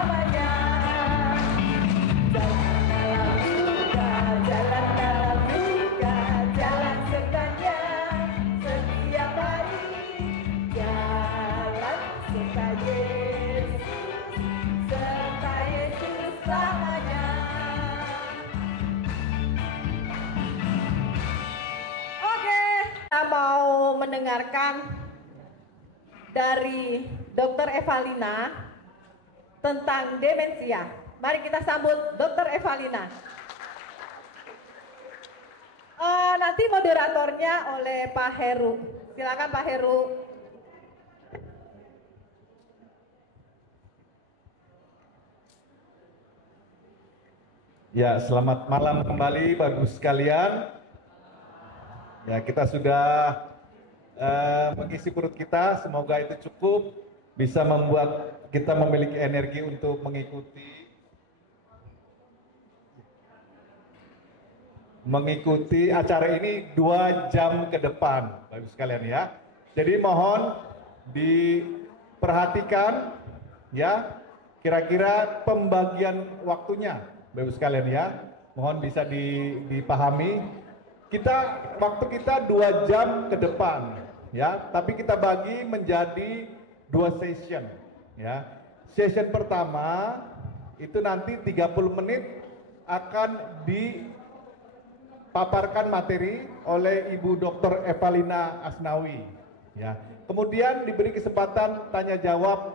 selamanya. Jalan dalam duka, jalan sepanjang setiap hari. Jalan serta Yesus selamanya. Oke, kita mau mendengarkan dari Dr. Evalina tentang demensia. Mari kita sambut Dr. Evalina. Nanti moderatornya oleh Pak Heru. Silakan Pak Heru. Ya, selamat malam kembali Bapak Ibu sekalian. Ya, kita sudah mengisi perut kita, semoga itu cukup bisa membuat kita memiliki energi untuk mengikuti acara ini 2 jam ke depan, Bapak Ibu sekalian ya. Jadi mohon diperhatikan ya, kira-kira pembagian waktunya, Bapak Ibu sekalian ya. Mohon bisa dipahami. Waktu kita 2 jam ke depan ya, tapi kita bagi menjadi 2 session ya. Session pertama itu nanti 30 menit akan dipaparkan materi oleh Ibu Dr. Evalina Asnawi ya. Kemudian diberi kesempatan tanya jawab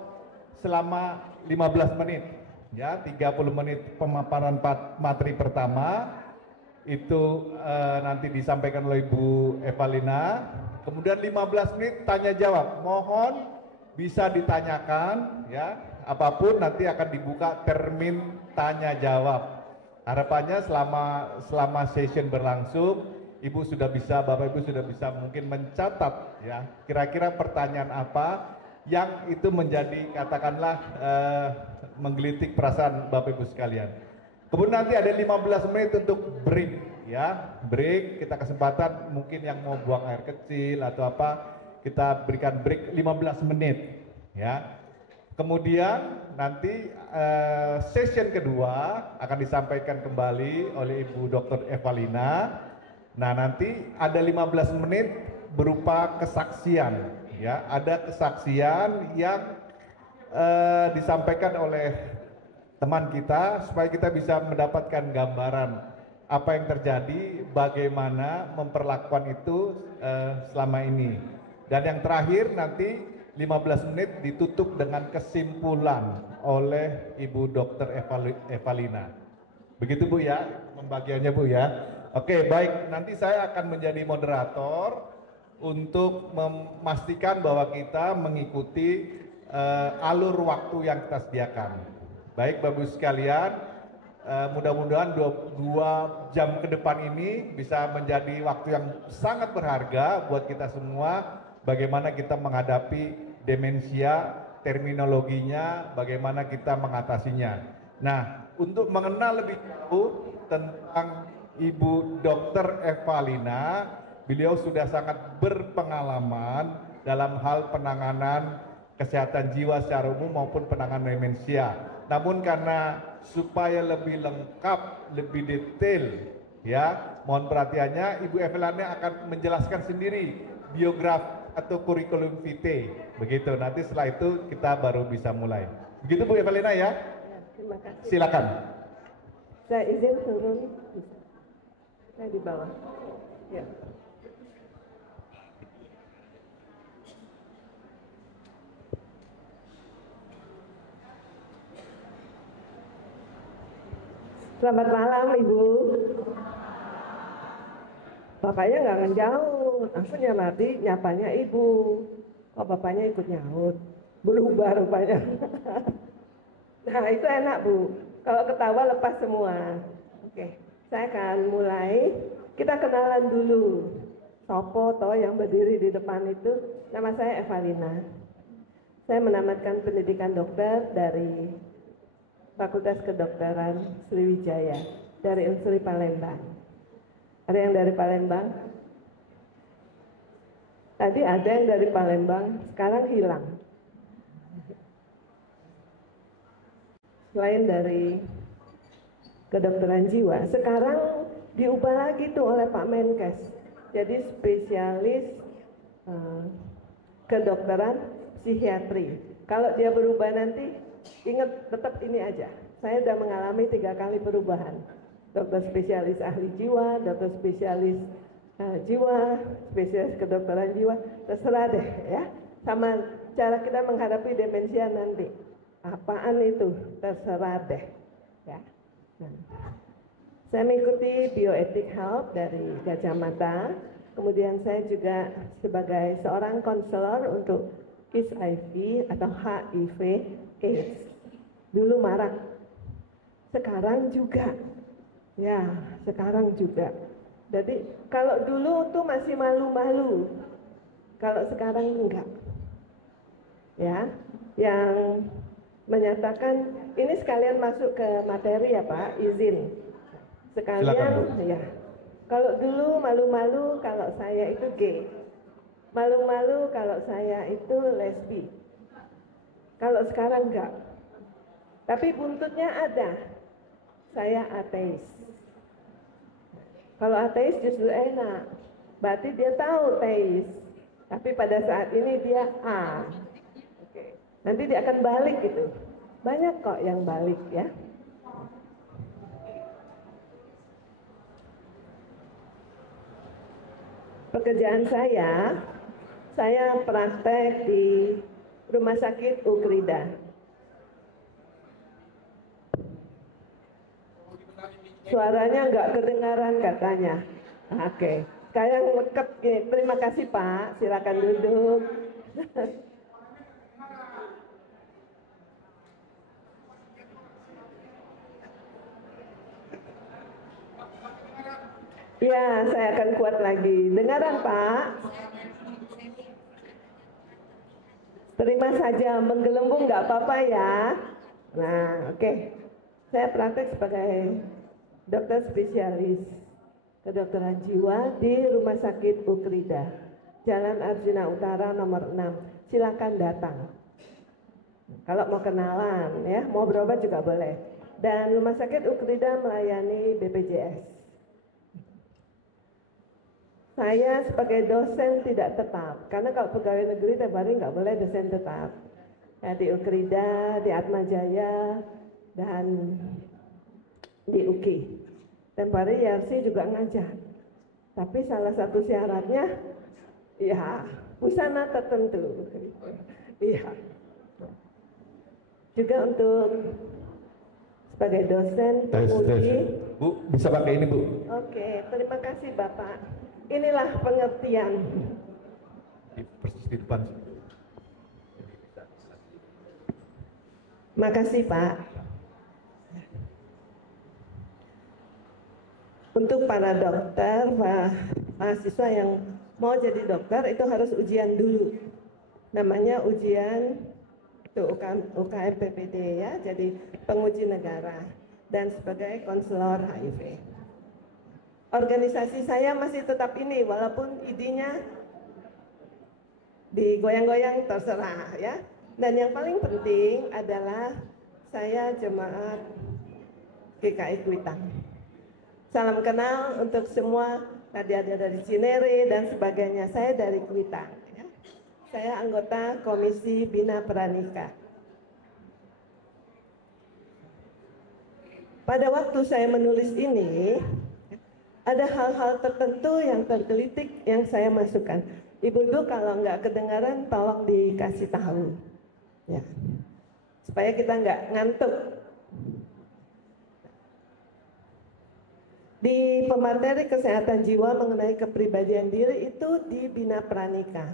selama 15 menit ya, 30 menit pemaparan materi pertama itu nanti disampaikan oleh Ibu Evalina. Kemudian 15 menit tanya jawab. Mohon bisa ditanyakan ya, apapun nanti akan dibuka termin tanya jawab. Harapannya selama session berlangsung, Bapak Ibu sudah bisa mungkin mencatat ya, kira-kira pertanyaan apa yang itu menjadi katakanlah menggelitik perasaan Bapak Ibu sekalian. Kemudian nanti ada 15 menit untuk break ya, break, kita kesempatan mungkin yang mau buang air kecil atau apa, kita berikan break 15 menit ya. Kemudian nanti session kedua akan disampaikan kembali oleh Ibu Dr. Evalina. Nah, nanti ada 15 menit berupa kesaksian ya, ada kesaksian yang disampaikan oleh teman kita supaya kita bisa mendapatkan gambaran apa yang terjadi, bagaimana memperlakukan itu selama ini. Dan yang terakhir nanti 15 menit ditutup dengan kesimpulan oleh Ibu Dr. Evalina. Begitu Bu ya, pembagiannya Bu ya. Oke, baik, nanti saya akan menjadi moderator untuk memastikan bahwa kita mengikuti alur waktu yang kita sediakan. Baik Bapak Ibu sekalian, mudah-mudahan 2 jam ke depan ini bisa menjadi waktu yang sangat berharga buat kita semua, bagaimana kita menghadapi demensia, terminologinya, bagaimana kita mengatasinya. Nah, untuk mengenal lebih jauh tentang Ibu Dr. Evalina, beliau sudah sangat berpengalaman dalam hal penanganan kesehatan jiwa secara umum maupun penanganan demensia. Namun karena supaya lebih lengkap, lebih detail ya, mohon perhatiannya Ibu Evalina akan menjelaskan sendiri biografi atau kurikulum vitae. Begitu, nanti setelah itu kita baru bisa mulai. Begitu Bu Evalina ya? Ya, terima kasih. Silakan. Saya izin turun. Saya di bawah. Ya. Selamat malam Ibu. Bapaknya nggak ngejauh, langsung nyapanya Ibu. Kok bapaknya ikut nyaut, berubah rupanya. Nah itu enak Bu, kalau ketawa lepas semua. Oke, saya akan mulai. Kita kenalan dulu. Sopo toh yang berdiri di depan itu, nama saya Evalina. Saya menamatkan pendidikan dokter dari Fakultas Kedokteran Sriwijaya dari Unsri Palembang. Ada yang dari Palembang? Tadi ada yang dari Palembang, sekarang hilang. selain dari kedokteran jiwa, sekarang diubah lagi tuh oleh Pak Menkes. Jadi spesialis kedokteran psikiatri. Kalau dia berubah nanti, ingat tetap ini aja. Saya sudah mengalami 3 kali perubahan. Dokter spesialis ahli jiwa, dokter spesialis jiwa, spesialis kedokteran jiwa, terserah deh ya. Sama cara kita menghadapi demensia nanti. Apaan itu? Terserah deh ya. Nah, saya mengikuti bioetik health dari Gajah Mada. Kemudian saya juga sebagai seorang konselor untuk KIS HIV atau HIV AIDS. Dulu marak, sekarang juga. Ya, sekarang juga. Jadi kalau dulu tuh masih malu-malu, kalau sekarang enggak. Ya, yang menyatakan ini sekalian masuk ke materi ya Pak, izin. Sekalian, silakan, ya. Kalau dulu malu-malu kalau saya itu gay, malu-malu kalau saya itu lesbi. Kalau sekarang enggak. Tapi buntutnya ada. Saya ateis. Kalau ateis justru enak. Berarti dia tahu teis. Tapi pada saat ini dia A. Oke. Nanti dia akan balik gitu. Banyak kok yang balik ya. Pekerjaan saya praktek di Rumah Sakit Ukrida. Suaranya nggak kedengaran katanya. Oke, sekarang lengkap. Terima kasih Pak, silakan duduk. Ya, saya akan kuat lagi. Dengaran Pak? Terima saja, menggelembung nggak apa-apa ya. Nah, oke. Saya praktek sebagai dokter spesialis kedokteran jiwa di Rumah Sakit Ukrida, Jalan Arjuna Utara nomor 6. Silakan datang. Kalau mau kenalan ya, mau berobat juga boleh. Dan Rumah Sakit Ukrida melayani BPJS. Saya sebagai dosen tidak tetap, karena kalau pegawai negeri tiap hari nggak boleh dosen tetap. Ya, di Ukrida, di Atmajaya, dan di UKI. Tempoh hari YRC juga ngajar. Tapi salah satu syaratnya, ya busana tertentu. Iya. Juga untuk sebagai dosen penguji. Bu, bisa pakai ini Bu. Oke, terima kasih Bapak. Inilah pengertian. Persis di depan. Makasih Pak. Untuk para dokter, mahasiswa yang mau jadi dokter itu harus ujian dulu. Namanya ujian UKM PPD ya, jadi penguji negara dan sebagai konselor HIV. Organisasi saya masih tetap ini, walaupun ID-nya digoyang-goyang terserah ya. Dan yang paling penting adalah saya jemaat GKI Kuitang. Salam kenal untuk semua, tadi ada dari Cinere dan sebagainya. Saya dari Kuitang. Ya. Saya anggota Komisi Bina Pranika. Pada waktu saya menulis ini, ada hal-hal tertentu yang tergelitik yang saya masukkan. Ibu-ibu kalau nggak kedengaran tolong dikasih tahu. Ya. Supaya kita nggak ngantuk. Di pemateri kesehatan jiwa mengenai kepribadian diri itu di Bina Pranika.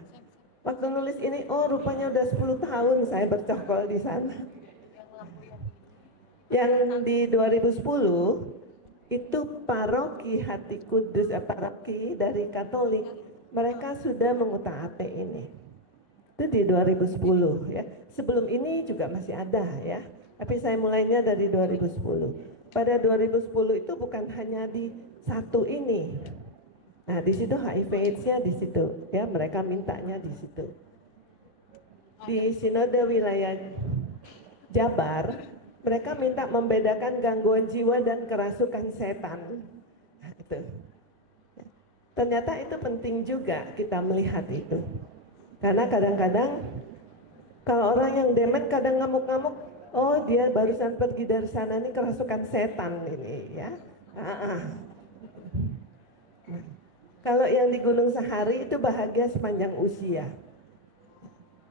Waktu nulis ini, oh rupanya udah 10 tahun saya bercokol di sana. Yang di 2010 itu paroki Hati Kudus, paroki dari Katolik, mereka sudah mengutak-atik ini. Itu di 2010 ya. Sebelum ini juga masih ada ya. Tapi saya mulainya dari 2010. Pada 2010 itu bukan hanya di satu ini. Nah, di situ HIV/AIDS-nya di situ ya, mereka mintanya di situ. Di Sinode Wilayah Jabar Mereka minta membedakan gangguan jiwa dan kerasukan setan. Nah, itu. Ternyata itu penting juga kita melihat itu. Karena kadang-kadang kalau orang yang demen kadang ngamuk-ngamuk, oh dia barusan pergi dari sana, ini kerasukan setan ini ya. Nah, kalau yang di Gunung Sahari itu bahagia sepanjang usia.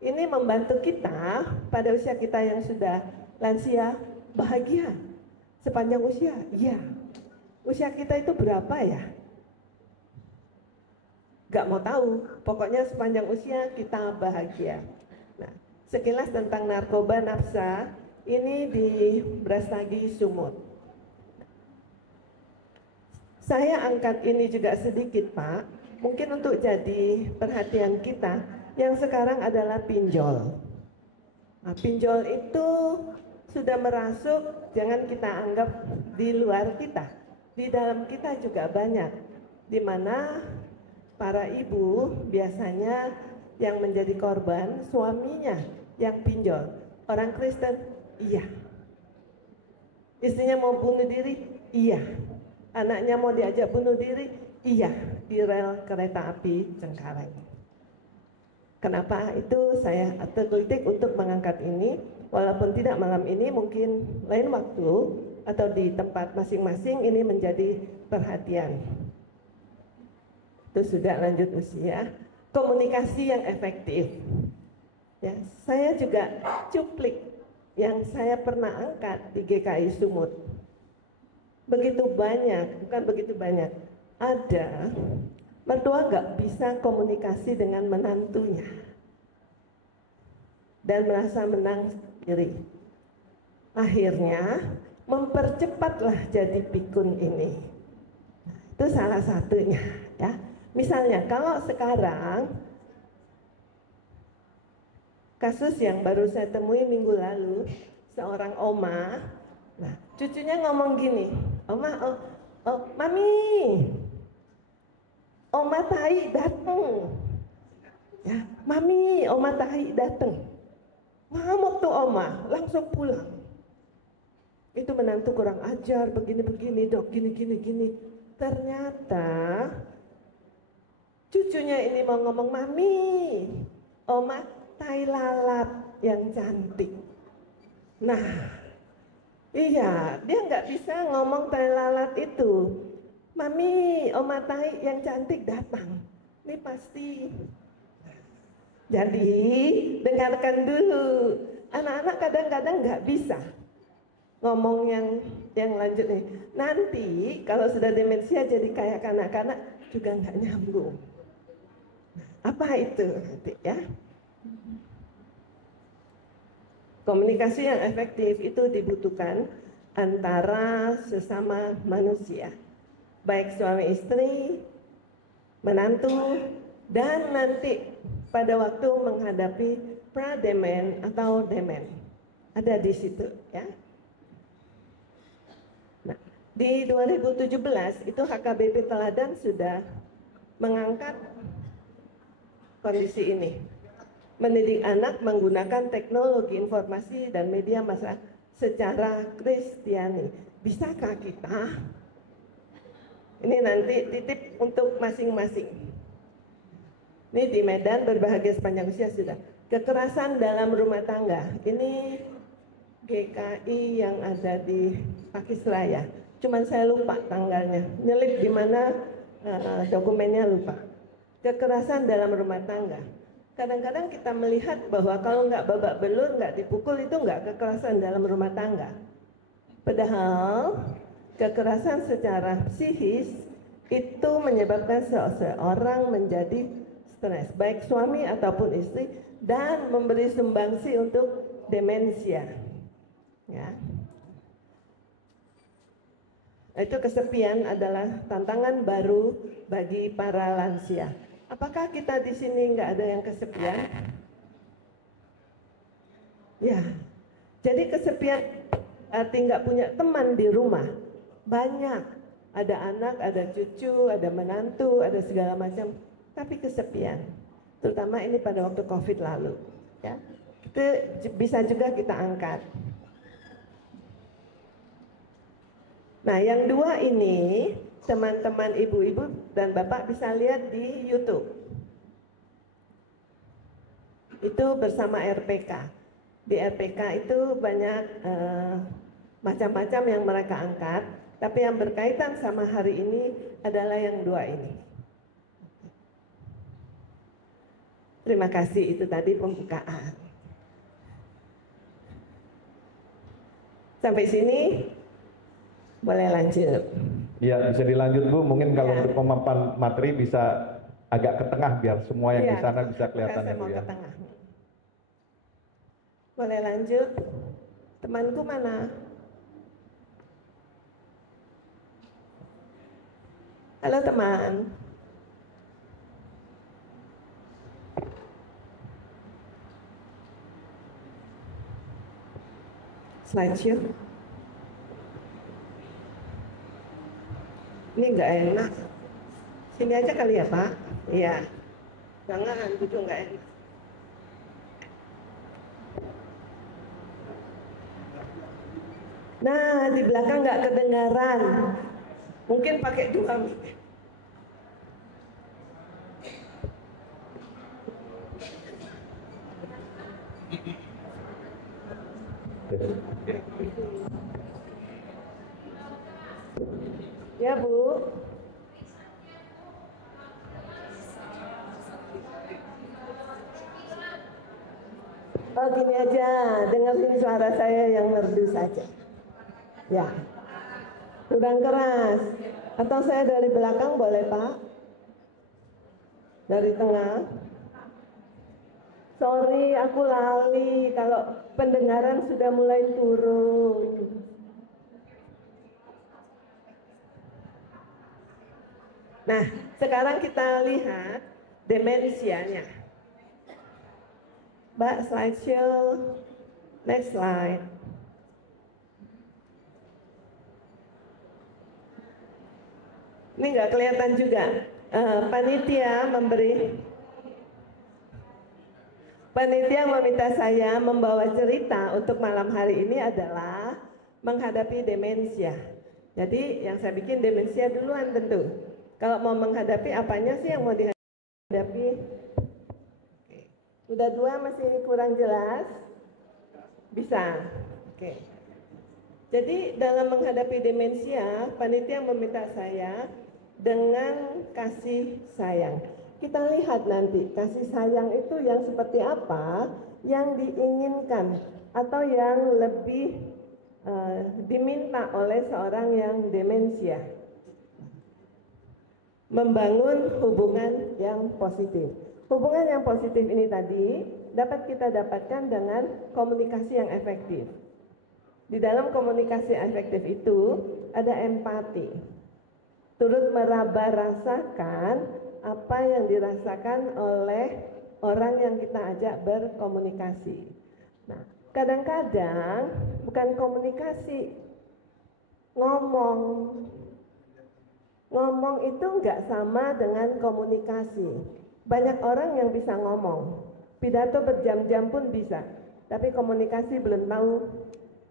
Ini membantu kita pada usia kita yang sudah lansia bahagia sepanjang usia. Iya. Usia kita itu berapa ya? Gak mau tahu. Pokoknya sepanjang usia kita bahagia. Nah, sekilas tentang narkoba nafsa ini di Brastagi Sumut. Saya angkat ini juga sedikit Pak, mungkin untuk jadi perhatian kita yang sekarang adalah pinjol. Nah, pinjol itu sudah merasuk, jangan kita anggap di luar kita, di dalam kita juga banyak, di mana para ibu biasanya yang menjadi korban suaminya yang pinjol. Orang Kristen, iya. Istrinya mau bunuh diri, iya. Anaknya mau diajak bunuh diri, iya. Di rel kereta api Cengkareng. Kenapa itu saya tergelitik untuk mengangkat ini, walaupun tidak malam ini, mungkin lain waktu atau di tempat masing-masing ini menjadi perhatian. Itu sudah lanjut usia, komunikasi yang efektif. Ya, saya juga cuplik yang saya pernah angkat di GKI Sumut. Begitu banyak, bukan begitu banyak, ada mertua nggak bisa komunikasi dengan menantunya dan merasa menang sendiri. Akhirnya mempercepatlah jadi pikun ini. Itu salah satunya ya. Misalnya kalau sekarang kasus yang baru saya temui minggu lalu, seorang oma, nah cucunya ngomong gini, oma, mami, oma Tai dateng, ya, mami, oma Tai dateng, ngamuk tuh oma, langsung pulang. Itu menantu kurang ajar, begini-begini dok, gini. Ternyata cucunya ini mau ngomong, mami, oma Tai lalat yang cantik. Nah, iya, dia nggak bisa ngomong tai lalat itu. Mami, oma Tai yang cantik datang. Ini pasti. Jadi, dengarkan dulu. Anak-anak kadang-kadang nggak bisa ngomong yang lanjut nih. Nanti kalau sudah demensia jadi kayak kanak-kanak juga nggak nyambung. Apa itu nanti ya? Komunikasi yang efektif itu dibutuhkan antara sesama manusia, baik suami istri, menantu, dan nanti pada waktu menghadapi prademen atau demen. Ada di situ ya. Nah, di 2017 itu HKBP Teladan sudah mengangkat kondisi ini. Mendidik anak menggunakan teknologi informasi dan media massa secara Kristiani. Bisakah kita? Ini nanti titip untuk masing-masing. Ini di Medan berbahagia sepanjang usia sudah. Kekerasan dalam rumah tangga. Ini GKI yang ada di Pakisraya. Cuman saya lupa tanggalnya. Nyelip di mana dokumennya lupa. Kekerasan dalam rumah tangga. Kadang-kadang kita melihat bahwa kalau nggak babak belur, nggak dipukul itu nggak kekerasan dalam rumah tangga. Padahal kekerasan secara psikis itu menyebabkan seseorang menjadi stres, baik suami ataupun istri, dan memberi sumbangsi untuk demensia. Ya. Itu kesepian adalah tantangan baru bagi para lansia. Apakah kita di sini nggak ada yang kesepian? Ya, jadi kesepian arti nggak punya teman di rumah. Banyak, ada anak, ada cucu, ada menantu, ada segala macam. Tapi kesepian, terutama ini pada waktu COVID lalu. Ya, itu bisa juga kita angkat. Nah, yang dua ini teman-teman ibu-ibu dan bapak bisa lihat di YouTube. Itu bersama RPK. Di RPK itu banyak macam-macam yang mereka angkat, tapi yang berkaitan sama hari ini adalah yang dua ini. Terima kasih, itu tadi pembukaan. Sampai sini boleh lanjut. Iya, bisa dilanjut Bu. Mungkin kalau Ya. untuk pemaparan materi bisa agak ke tengah biar semua yang Ya, di sana bisa kelihatan saya ya Bu mau ya. ke tengah. Boleh lanjut. Temanku mana? Halo teman. Slideshow. Ini nggak enak. Sini aja kali ya Pak. Iya. Jangan, gitu nggak enak. Nah, di belakang nggak kedengaran. Mungkin pakai dua mic. Ya Bu. Oh gini aja, dengerin suara saya yang merdu saja. Ya, kurang keras. Atau saya dari belakang boleh Pak? Dari tengah? Sorry, aku lali kalau pendengaran sudah mulai turun. Nah, sekarang kita lihat demensianya. Mbak, slideshow. Next slide. Ini nggak kelihatan juga. Panitia meminta saya membawa cerita untuk malam hari ini adalah menghadapi demensia. Jadi yang saya bikin demensia duluan tentu. Kalau mau menghadapi apanya sih yang mau dihadapi? Oke. Udah dua masih kurang jelas? Bisa. Oke. Jadi dalam menghadapi demensia, panitia meminta saya dengan kasih sayang. Kita lihat nanti kasih sayang itu yang seperti apa yang diinginkan atau yang lebih diminta oleh seorang yang demensia. Membangun hubungan yang positif. Hubungan yang positif ini tadi dapat kita dapatkan dengan komunikasi yang efektif. Di dalam komunikasi efektif itu ada empati. Turut meraba rasakan apa yang dirasakan oleh orang yang kita ajak berkomunikasi. Nah, kadang-kadang bukan komunikasi, ngomong. Ngomong itu nggak sama dengan komunikasi. Banyak orang yang bisa ngomong, pidato berjam-jam pun bisa, tapi komunikasi belum tahu.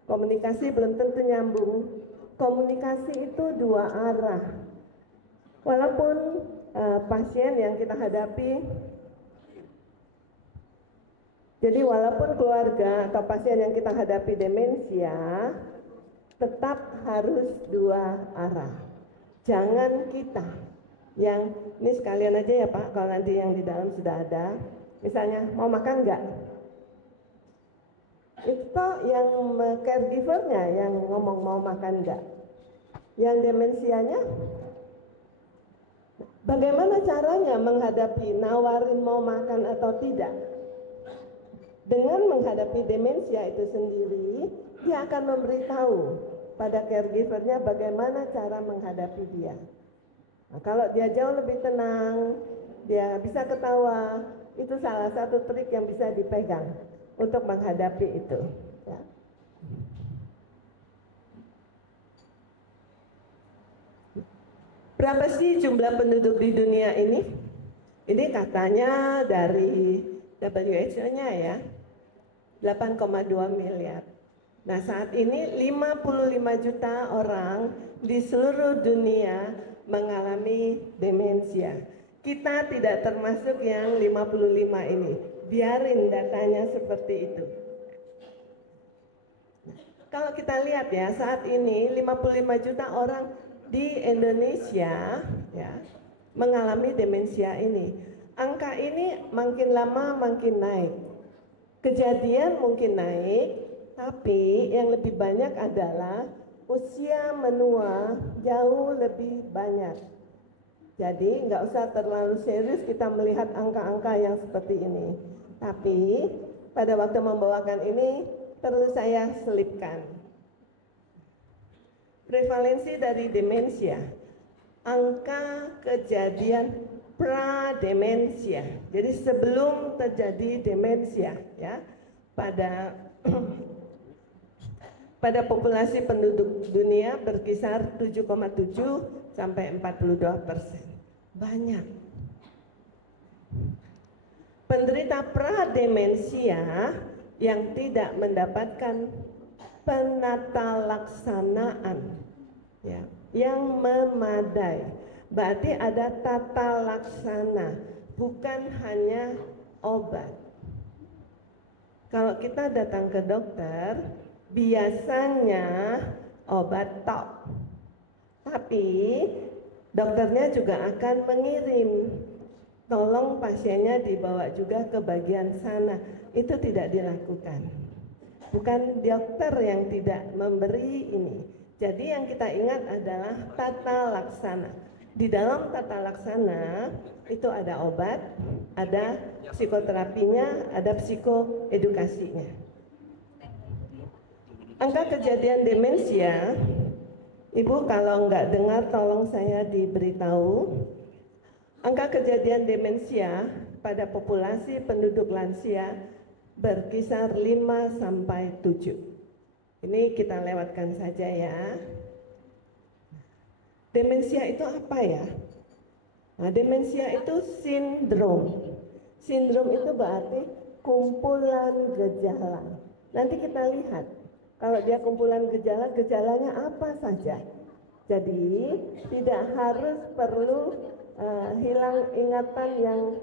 Komunikasi belum tentu nyambung. Komunikasi itu dua arah. Walaupun pasien yang kita hadapi, jadi walaupun keluarga atau pasien yang kita hadapi demensia, tetap harus dua arah. Jangan kita yang, ini sekalian aja ya Pak, kalau nanti yang di dalam sudah ada, misalnya mau makan nggak? Itu yang caregivernya yang ngomong mau makan enggak. Yang demensianya bagaimana caranya menghadapi nawarin mau makan atau tidak. Dengan menghadapi demensia itu sendiri, dia akan memberitahu pada caregivernya bagaimana cara menghadapi dia. Nah, kalau dia jauh lebih tenang, dia bisa ketawa, itu salah satu trik yang bisa dipegang untuk menghadapi itu. Ya. Berapa sih jumlah penduduk di dunia ini? Ini katanya dari WHO-nya ya, 8,2 miliar. Nah, saat ini 55 juta orang di seluruh dunia mengalami demensia. Kita tidak termasuk yang 55 ini. Biarin datanya seperti itu. Kalau kita lihat ya, saat ini 55 juta orang di Indonesia ya mengalami demensia ini. Angka ini makin lama makin naik. Kejadian mungkin naik, tapi yang lebih banyak adalah usia menua jauh lebih banyak. Jadi nggak usah terlalu serius kita melihat angka-angka yang seperti ini. Tapi pada waktu membawakan ini perlu saya selipkan. Prevalensi dari demensia, angka kejadian prademensia. Jadi sebelum terjadi demensia ya pada pada populasi penduduk dunia berkisar 7,7 sampai 42%. Banyak. Penderita prademensia yang tidak mendapatkan penatalaksanaan ya, yang memadai. Berarti ada tata laksana, bukan hanya obat. Kalau kita datang ke dokter, biasanya obat tok. Tapi dokternya juga akan mengirim, tolong pasiennya dibawa juga ke bagian sana. Itu tidak dilakukan. Bukan dokter yang tidak memberi ini. Jadi yang kita ingat adalah tata laksana. Di dalam tata laksana itu ada obat, ada psikoterapinya, ada psikoedukasinya. Angka kejadian demensia, Ibu kalau nggak dengar tolong saya diberitahu. Angka kejadian demensia pada populasi penduduk lansia berkisar 5 sampai 7. Ini kita lewatkan saja ya. Demensia itu apa ya? Nah, demensia itu sindrom. Sindrom itu berarti kumpulan gejala. Nanti kita lihat, kalau dia kumpulan gejala, gejalanya apa saja. Jadi tidak harus perlu hilang ingatan yang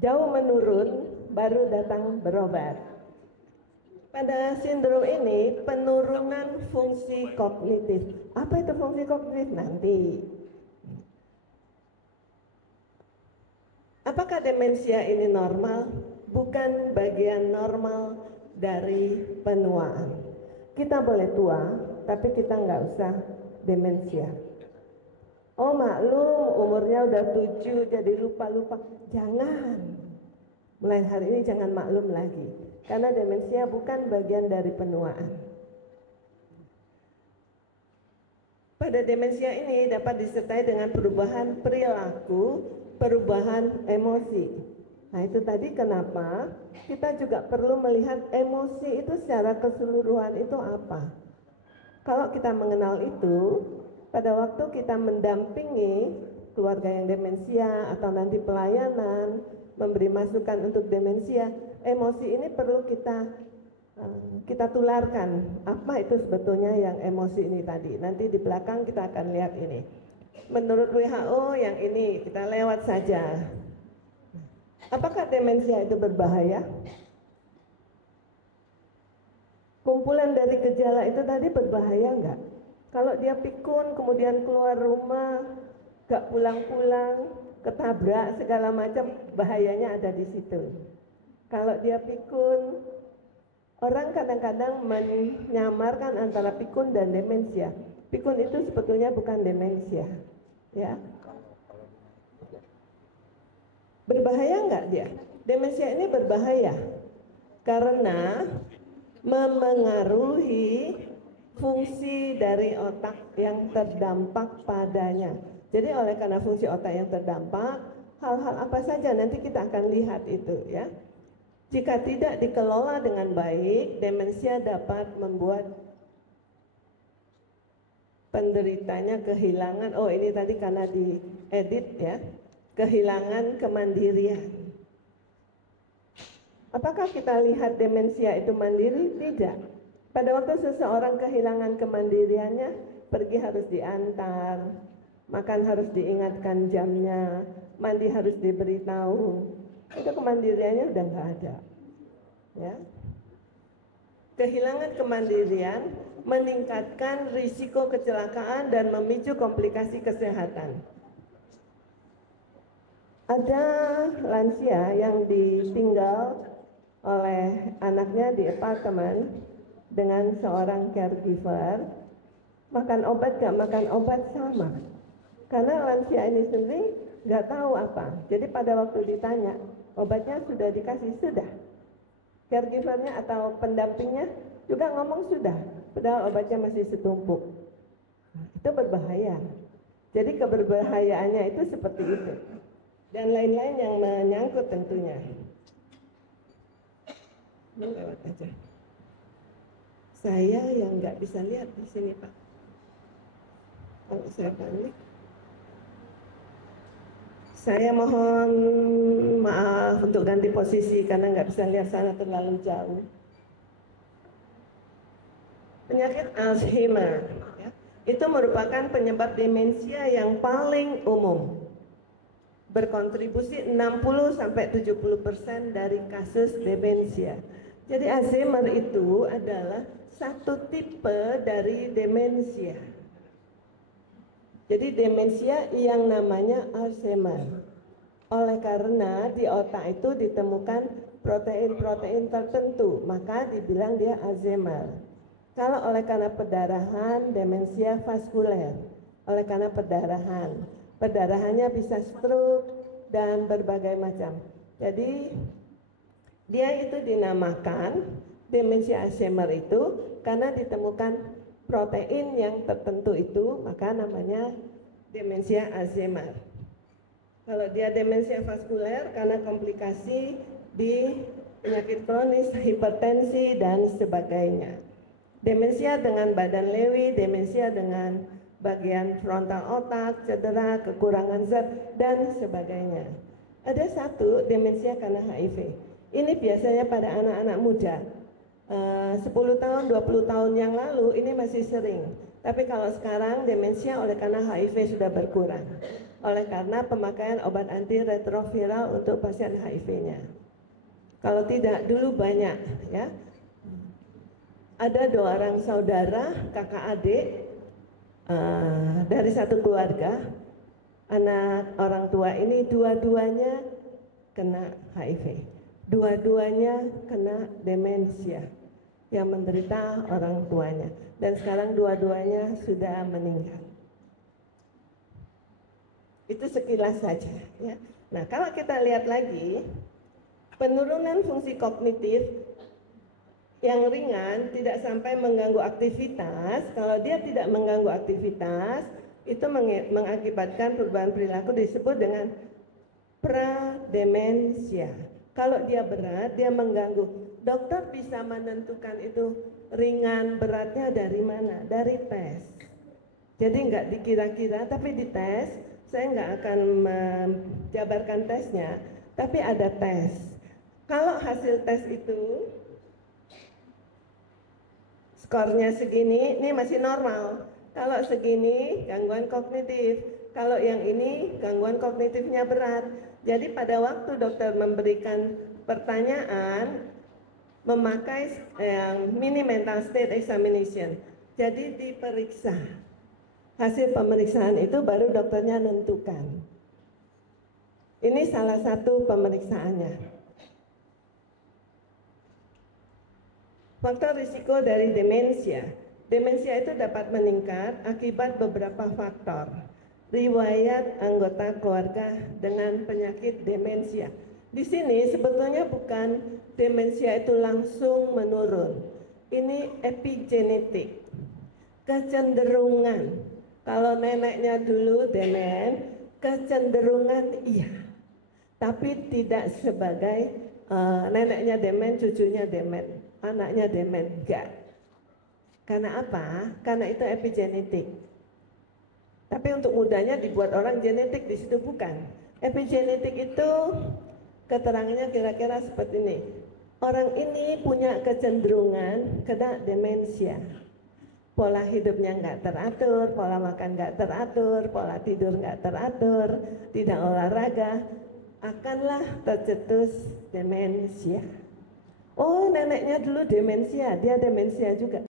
jauh menurun baru datang berobat. Pada sindrom ini penurunan fungsi kognitif. Apa itu fungsi kognitif? Nanti. Apakah demensia ini normal? Bukan bagian normal dari penuaan. Kita boleh tua, tapi kita nggak usah demensia. Oh maklum, umurnya udah 7 jadi lupa-lupa. Jangan. Mulai hari ini jangan maklum lagi. Karena demensia bukan bagian dari penuaan. Pada demensia ini dapat disertai dengan perubahan perilaku, perubahan emosi. Nah itu tadi kenapa kita juga perlu melihat emosi itu secara keseluruhan itu apa. Kalau kita mengenal itu, pada waktu kita mendampingi keluarga yang demensia atau nanti pelayanan, memberi masukan untuk demensia, emosi ini perlu kita tularkan. Apa itu sebetulnya yang emosi ini tadi? Nanti di belakang kita akan lihat ini. Menurut WHO yang ini kita lewat saja. Apakah demensia itu berbahaya? Kumpulan dari gejala itu tadi berbahaya enggak? Kalau dia pikun kemudian keluar rumah, gak pulang-pulang, ketabrak segala macam, bahayanya ada di situ. Kalau dia pikun, orang kadang-kadang menyamarkan antara pikun dan demensia. Pikun itu sebetulnya bukan demensia, ya. Berbahaya enggak dia? Demensia ini berbahaya karena memengaruhi fungsi dari otak yang terdampak padanya. Jadi oleh karena fungsi otak yang terdampak, hal-hal apa saja nanti kita akan lihat itu ya. Jika tidak dikelola dengan baik, demensia dapat membuat penderitanya kehilangan, oh ini tadi karena diedit ya, kehilangan kemandirian. Apakah kita lihat demensia itu mandiri? Tidak. Pada waktu seseorang kehilangan kemandiriannya, pergi harus diantar, makan harus diingatkan jamnya, mandi harus diberitahu. Itu kemandiriannya udah nggak ada. Ya. Kehilangan kemandirian meningkatkan risiko kecelakaan dan memicu komplikasi kesehatan. Ada lansia yang ditinggal oleh anaknya di apartemen dengan seorang caregiver, makan obat gak makan obat sama, karena lansia ini sendiri gak tahu apa. Jadi pada waktu ditanya, obatnya sudah dikasih? Sudah. Caregivernya atau pendampingnya juga ngomong sudah, padahal obatnya masih setumpuk. Nah, itu berbahaya. Jadi keberbahayaannya itu seperti itu, dan lain-lain yang menyangkut tentunya. Ini lewat aja. Saya yang nggak bisa lihat di sini, Pak. Kalau saya balik, saya mohon maaf untuk ganti posisi karena nggak bisa lihat sana terlalu jauh. Penyakit Alzheimer, ya, itu merupakan penyebab demensia yang paling umum. Berkontribusi 60-70% dari kasus demensia. Jadi Alzheimer itu adalah satu tipe dari demensia. Jadi demensia yang namanya Alzheimer. Oleh karena di otak itu ditemukan protein-protein tertentu, maka dibilang dia Alzheimer. Kalau oleh karena perdarahan, demensia vaskuler. Oleh karena perdarahannya bisa stroke dan berbagai macam. Jadi dia itu dinamakan demensia Alzheimer itu karena ditemukan protein yang tertentu itu, maka namanya demensia Alzheimer. Kalau dia demensia vaskuler karena komplikasi di penyakit kronis, hipertensi dan sebagainya. Demensia dengan badan lewi, demensia dengan bagian frontal otak, cedera, kekurangan zat, dan sebagainya. Ada satu demensia karena HIV. Ini biasanya pada anak-anak muda. 10 tahun, 20 tahun yang lalu ini masih sering. Tapi kalau sekarang demensia oleh karena HIV sudah berkurang. Oleh karena pemakaian obat antiretroviral untuk pasien HIV-nya. Kalau tidak, dulu banyak, ya. Ada 2 orang saudara, kakak adik, dari satu keluarga. Anak orang tua ini dua-duanya kena HIV, dua-duanya kena demensia yang menderita orang tuanya, dan sekarang dua-duanya sudah meninggal. Itu sekilas saja, ya. Nah, kalau kita lihat lagi, penurunan fungsi kognitif yang ringan tidak sampai mengganggu aktivitas. Kalau dia tidak mengganggu aktivitas, itu mengakibatkan perubahan perilaku disebut dengan prademensia. Kalau dia berat, dia mengganggu. Dokter bisa menentukan itu ringan beratnya dari mana? Dari tes. Jadi nggak dikira-kira, tapi dites. Saya nggak akan menjabarkan tesnya, tapi ada tes. Kalau hasil tes itu skornya segini, ini masih normal. Kalau segini, gangguan kognitif. Kalau yang ini, gangguan kognitifnya berat. Jadi pada waktu dokter memberikan pertanyaan, memakai mini mental state examination. Jadi diperiksa. Hasil pemeriksaan itu baru dokternya nentukan. Ini salah satu pemeriksaannya. Faktor risiko dari demensia. Demensia itu dapat meningkat akibat beberapa faktor. Riwayat anggota keluarga dengan penyakit demensia. Di sini sebetulnya bukan demensia itu langsung menurun. Ini epigenetik. Kecenderungan. Kalau neneknya dulu demen, kecenderungan iya. Tapi tidak sebagai neneknya demen, cucunya demen. Anaknya demen, enggak. Karena apa? Karena itu epigenetik. Tapi untuk mudanya dibuat orang genetik, di situ bukan. Epigenetik itu keterangannya kira-kira seperti ini. orang ini punya kecenderungan kena demensia. Pola hidupnya nggak teratur, pola makan nggak teratur, pola tidur nggak teratur, tidak olahraga, akanlah tercetus demensia. Oh, neneknya dulu demensia, dia demensia juga.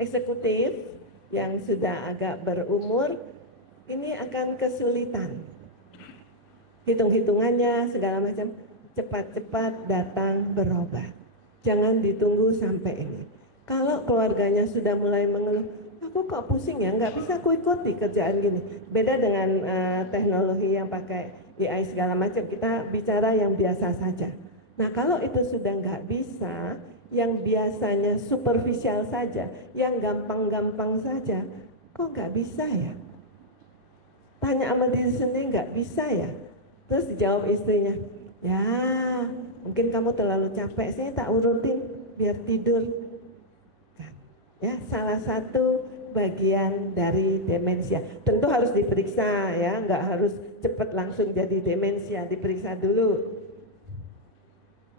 eksekutif yang sudah agak berumur, ini akan kesulitan. Hitung-hitungannya segala macam, cepat-cepat datang berobat. Jangan ditunggu sampai ini. Kalau keluarganya sudah mulai mengeluh, aku kok pusing ya, nggak bisa aku ikuti kerjaan gini. Beda dengan teknologi yang pakai AI segala macam, kita bicara yang biasa saja. Nah kalau itu sudah nggak bisa, yang biasanya superficial saja, yang gampang-gampang saja, kok nggak bisa ya? Tanya sama diri sendiri, nggak bisa ya? Terus dijawab istrinya, ya mungkin kamu terlalu capek, saya tak urutin biar tidur. Ya, salah satu bagian dari demensia. Tentu harus diperiksa ya, nggak harus cepat langsung jadi demensia, diperiksa dulu.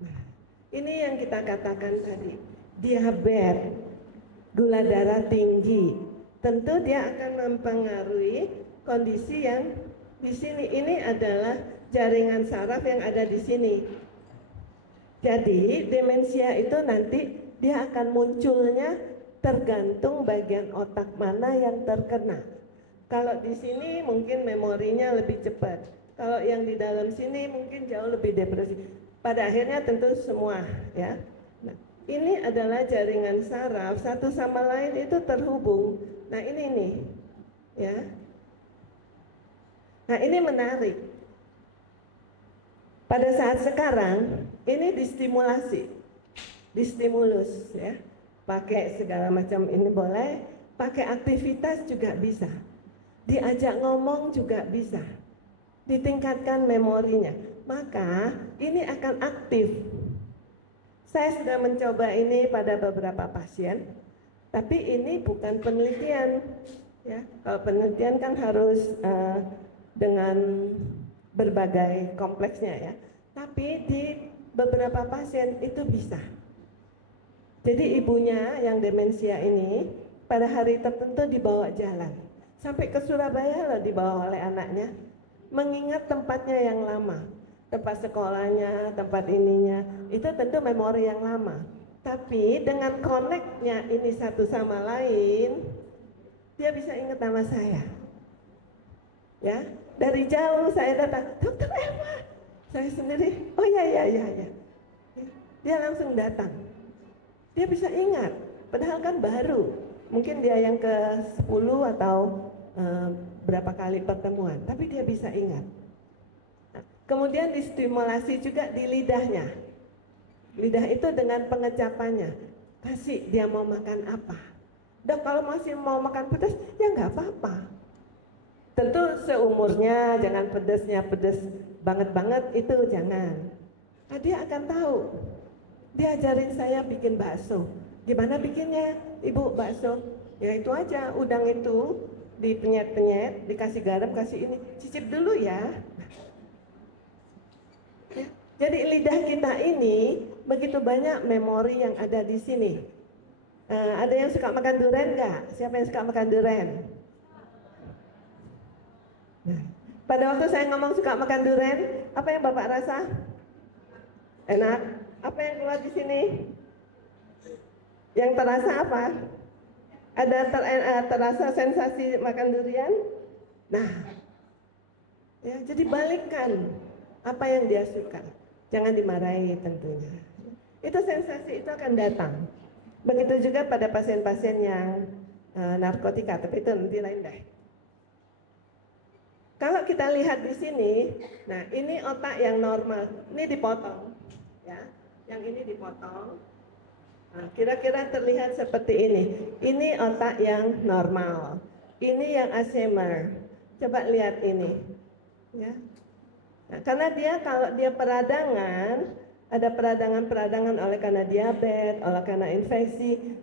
Nah, ini yang kita katakan tadi, diabetes, gula darah tinggi. Tentu dia akan mempengaruhi kondisi yang di sini. Ini adalah jaringan saraf yang ada di sini. Jadi demensia itu nanti dia akan munculnya tergantung bagian otak mana yang terkena. Kalau di sini mungkin memorinya lebih cepat. Kalau yang di dalam sini mungkin jauh lebih depresi. Pada akhirnya tentu semua ya. Nah, ini adalah jaringan saraf satu sama lain itu terhubung. Nah ini nih ya. Nah ini menarik. Pada saat sekarang ini distimulus ya. Pakai segala macam ini boleh, pakai aktivitas juga bisa, diajak ngomong juga bisa, ditingkatkan memorinya, maka ini akan aktif. Saya sudah mencoba ini pada beberapa pasien, tapi ini bukan penelitian ya. Kalau penelitian kan harus dengan berbagai kompleksnya ya, tapi di beberapa pasien itu bisa. Jadi ibunya yang demensia ini pada hari tertentu dibawa jalan sampai ke Surabaya loh, dibawa oleh anaknya, mengingat tempatnya yang lama, tempat sekolahnya, tempat ininya, itu tentu memori yang lama. Tapi dengan connect-nya ini satu sama lain, dia bisa ingat nama saya. Ya, dari jauh saya datang, Dokter Eva, saya sendiri, oh ya. Dia langsung datang. Dia bisa ingat, padahal kan baru, mungkin dia yang ke-10 atau berapa kali pertemuan, tapi dia bisa ingat. Nah, kemudian distimulasi juga di lidahnya. Lidah itu dengan pengecapannya, kasih dia mau makan apa. Dok, kalau masih mau makan pedas, ya nggak apa-apa. Tentu seumurnya, jangan pedasnya pedas banget-banget, itu jangan. Nah, dia akan tahu. Dia ajarin saya bikin bakso. Gimana bikinnya, Ibu, bakso? Ya itu aja, udang itu dipenyet-penyet, dikasih garam, kasih ini, cicip dulu ya. Jadi lidah kita ini begitu banyak memori yang ada di sini. Ada yang suka makan durian nggak? Siapa yang suka makan durian? Nah, pada waktu saya ngomong suka makan durian, apa yang Bapak rasa? Enak. Apa yang keluar di sini? Yang terasa apa? Ada terasa sensasi makan durian? Nah, ya, jadi balikkan apa yang dia suka. Jangan dimarahi tentunya. Itu sensasi itu akan datang. Begitu juga pada pasien-pasien yang narkotika, tapi itu nanti lain deh. Kalau kita lihat di sini, nah ini otak yang normal, ini dipotong, ya. Yang ini dipotong. Nah, kira-kira terlihat seperti ini. Ini otak yang normal. Ini yang Alzheimer. Coba lihat ini. Ya. Nah, karena dia kalau dia peradangan, ada peradangan-peradangan oleh karena diabetes, oleh karena infeksi.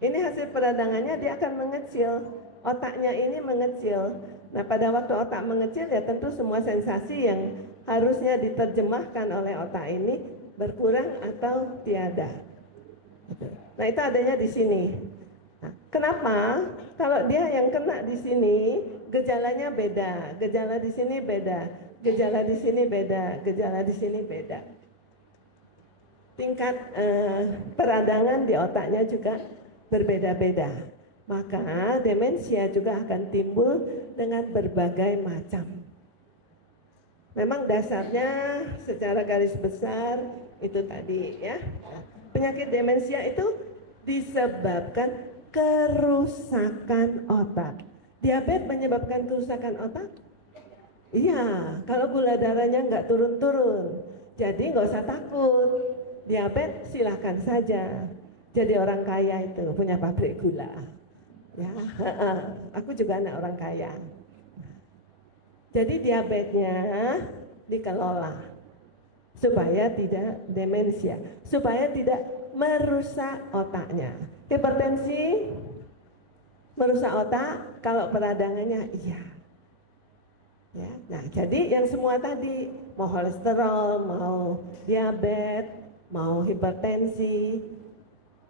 Ini hasil peradangannya dia akan mengecil. Otaknya ini mengecil. Nah, pada waktu otak mengecil ya tentu semua sensasi yang harusnya diterjemahkan oleh otak ini berkurang atau tiada. Nah itu adanya di sini. Nah, kenapa? Kalau dia yang kena di sini, gejalanya beda, gejala di sini beda, gejala di sini beda, gejala di sini beda. Tingkat peradangan di otaknya juga berbeda-beda. Maka demensia juga akan timbul dengan berbagai macam. Memang dasarnya secara garis besar itu tadi ya. Penyakit demensia itu disebabkan kerusakan otak. Diabetes menyebabkan kerusakan otak? Iya, kalau gula darahnya nggak turun-turun. Jadi nggak usah takut. Diabetes silahkan saja. Jadi orang kaya itu punya pabrik gula. Ya, aku juga anak orang kaya. Jadi diabetesnya dikelola supaya tidak demensia, supaya tidak merusak otaknya. Hipertensi merusak otak, kalau peradangannya iya. Ya, nah jadi yang semua tadi, mau kolesterol, mau diabetes, mau hipertensi,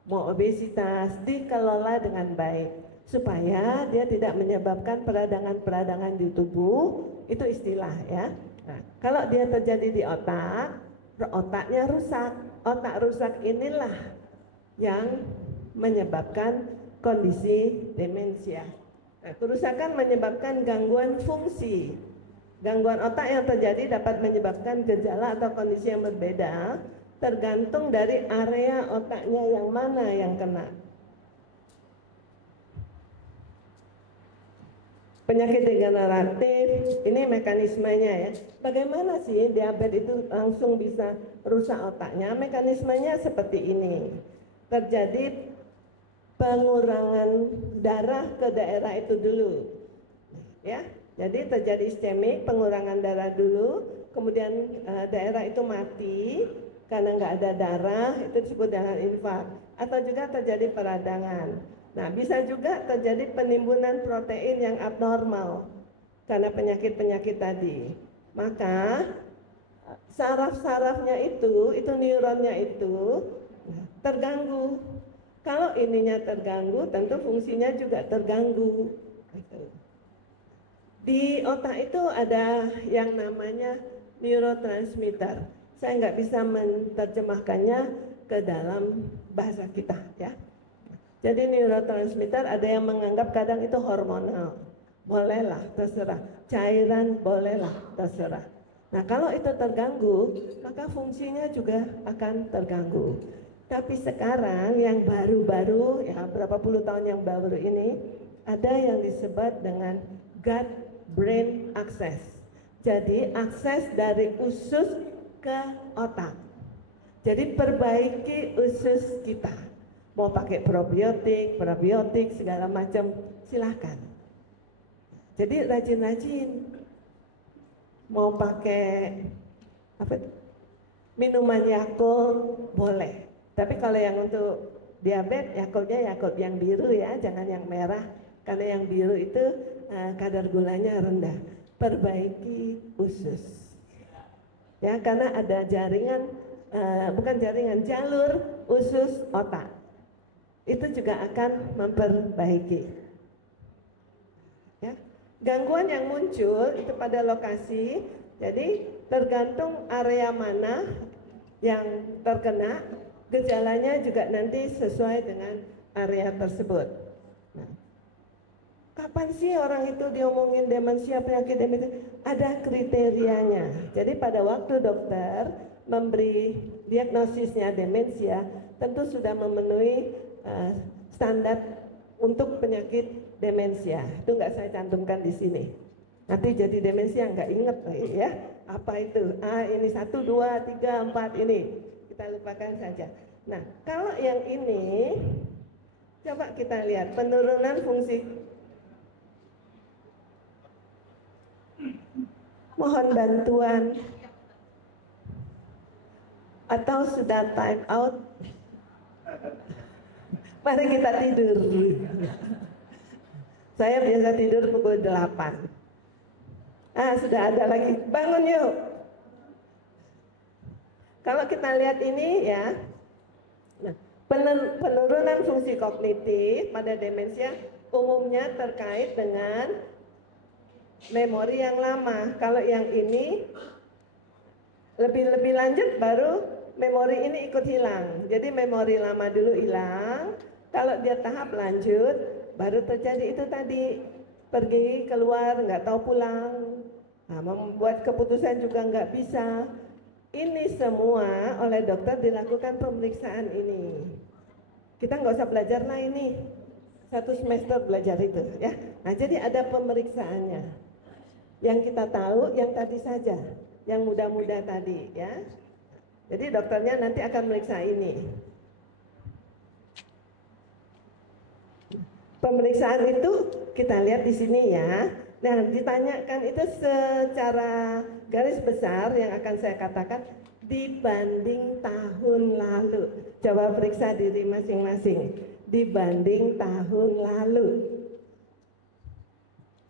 mau obesitas, dikelola dengan baik supaya dia tidak menyebabkan peradangan-peradangan di tubuh. Itu istilah ya. Nah, kalau dia terjadi di otak, otaknya rusak. Otak rusak inilah yang menyebabkan kondisi demensia. Nah, kerusakan menyebabkan gangguan fungsi. Gangguan otak yang terjadi dapat menyebabkan gejala atau kondisi yang berbeda tergantung dari area otaknya yang mana yang kena. Penyakit degeneratif, ini mekanismenya ya. Bagaimana sih diabetes itu langsung bisa rusak otaknya? Mekanismenya seperti ini. Terjadi pengurangan darah ke daerah itu dulu. Ya, jadi terjadi iskemik, pengurangan darah dulu, kemudian daerah itu mati karena nggak ada darah, itu disebut dengan infark. Atau juga terjadi peradangan. Nah, bisa juga terjadi penimbunan protein yang abnormal karena penyakit-penyakit tadi. Maka saraf-sarafnya itu neuronnya itu terganggu. Kalau ininya terganggu, tentu fungsinya juga terganggu. Di otak itu ada yang namanya neurotransmitter. Saya nggak bisa menerjemahkannya ke dalam bahasa kita ya. Jadi neurotransmitter ada yang menganggap kadang itu hormonal, bolehlah terserah. Cairan bolehlah terserah. Nah kalau itu terganggu, maka fungsinya juga akan terganggu. Tapi sekarang yang baru-baru, ya berapa puluh tahun yang baru ini, ada yang disebut dengan gut-brain access. Jadi akses dari usus ke otak. Jadi perbaiki usus kita. Mau pakai probiotik, segala macam, silahkan. Jadi rajin-rajin. Mau pakai apa? Minuman Yakult boleh. Tapi kalau yang untuk diabetes, Yakultnya Yakult yang biru ya, jangan yang merah. Karena yang biru itu kadar gulanya rendah. Perbaiki usus. Ya, karena ada jaringan, bukan jaringan, jalur usus otak. Itu juga akan memperbaiki. Ya. Gangguan yang muncul itu pada lokasi, jadi tergantung area mana yang terkena, gejalanya juga nanti sesuai dengan area tersebut. Nah, kapan sih orang itu diomongin demensia, penyakit demensia? Ada kriterianya. Jadi pada waktu dokter memberi diagnosisnya demensia, tentu sudah memenuhi standar untuk penyakit demensia. Itu nggak saya cantumkan di sini. Nanti jadi demensia nggak inget ya. Apa itu? Ini 1, 2, 3, 4 ini. Kita lupakan saja. Nah, kalau yang ini, coba kita lihat penurunan fungsi. Mohon bantuan. Atau sudah time out? Mari kita tidur. Saya biasa tidur pukul 8. Sudah ada lagi. Bangun yuk. Kalau kita lihat ini ya, nah, penurunan fungsi kognitif pada demensia umumnya terkait dengan memori yang lama. Kalau yang ini lebih lanjut baru memori ini ikut hilang. Jadi memori lama dulu hilang, Kalau dia tahap lanjut, baru terjadi itu tadi, pergi keluar nggak tahu pulang, nah, membuat keputusan juga nggak bisa. Ini semua oleh dokter dilakukan pemeriksaan ini. Kita nggak usah belajar lah ini, 1 semester belajar itu ya. Nah jadi ada pemeriksaannya. Yang kita tahu yang tadi saja, yang muda-muda tadi ya. Jadi dokternya nanti akan meriksa ini. Pemeriksaan itu kita lihat di sini ya. Nah, ditanyakan itu secara garis besar yang akan saya katakan dibanding tahun lalu. Coba periksa diri masing-masing. Dibanding tahun lalu.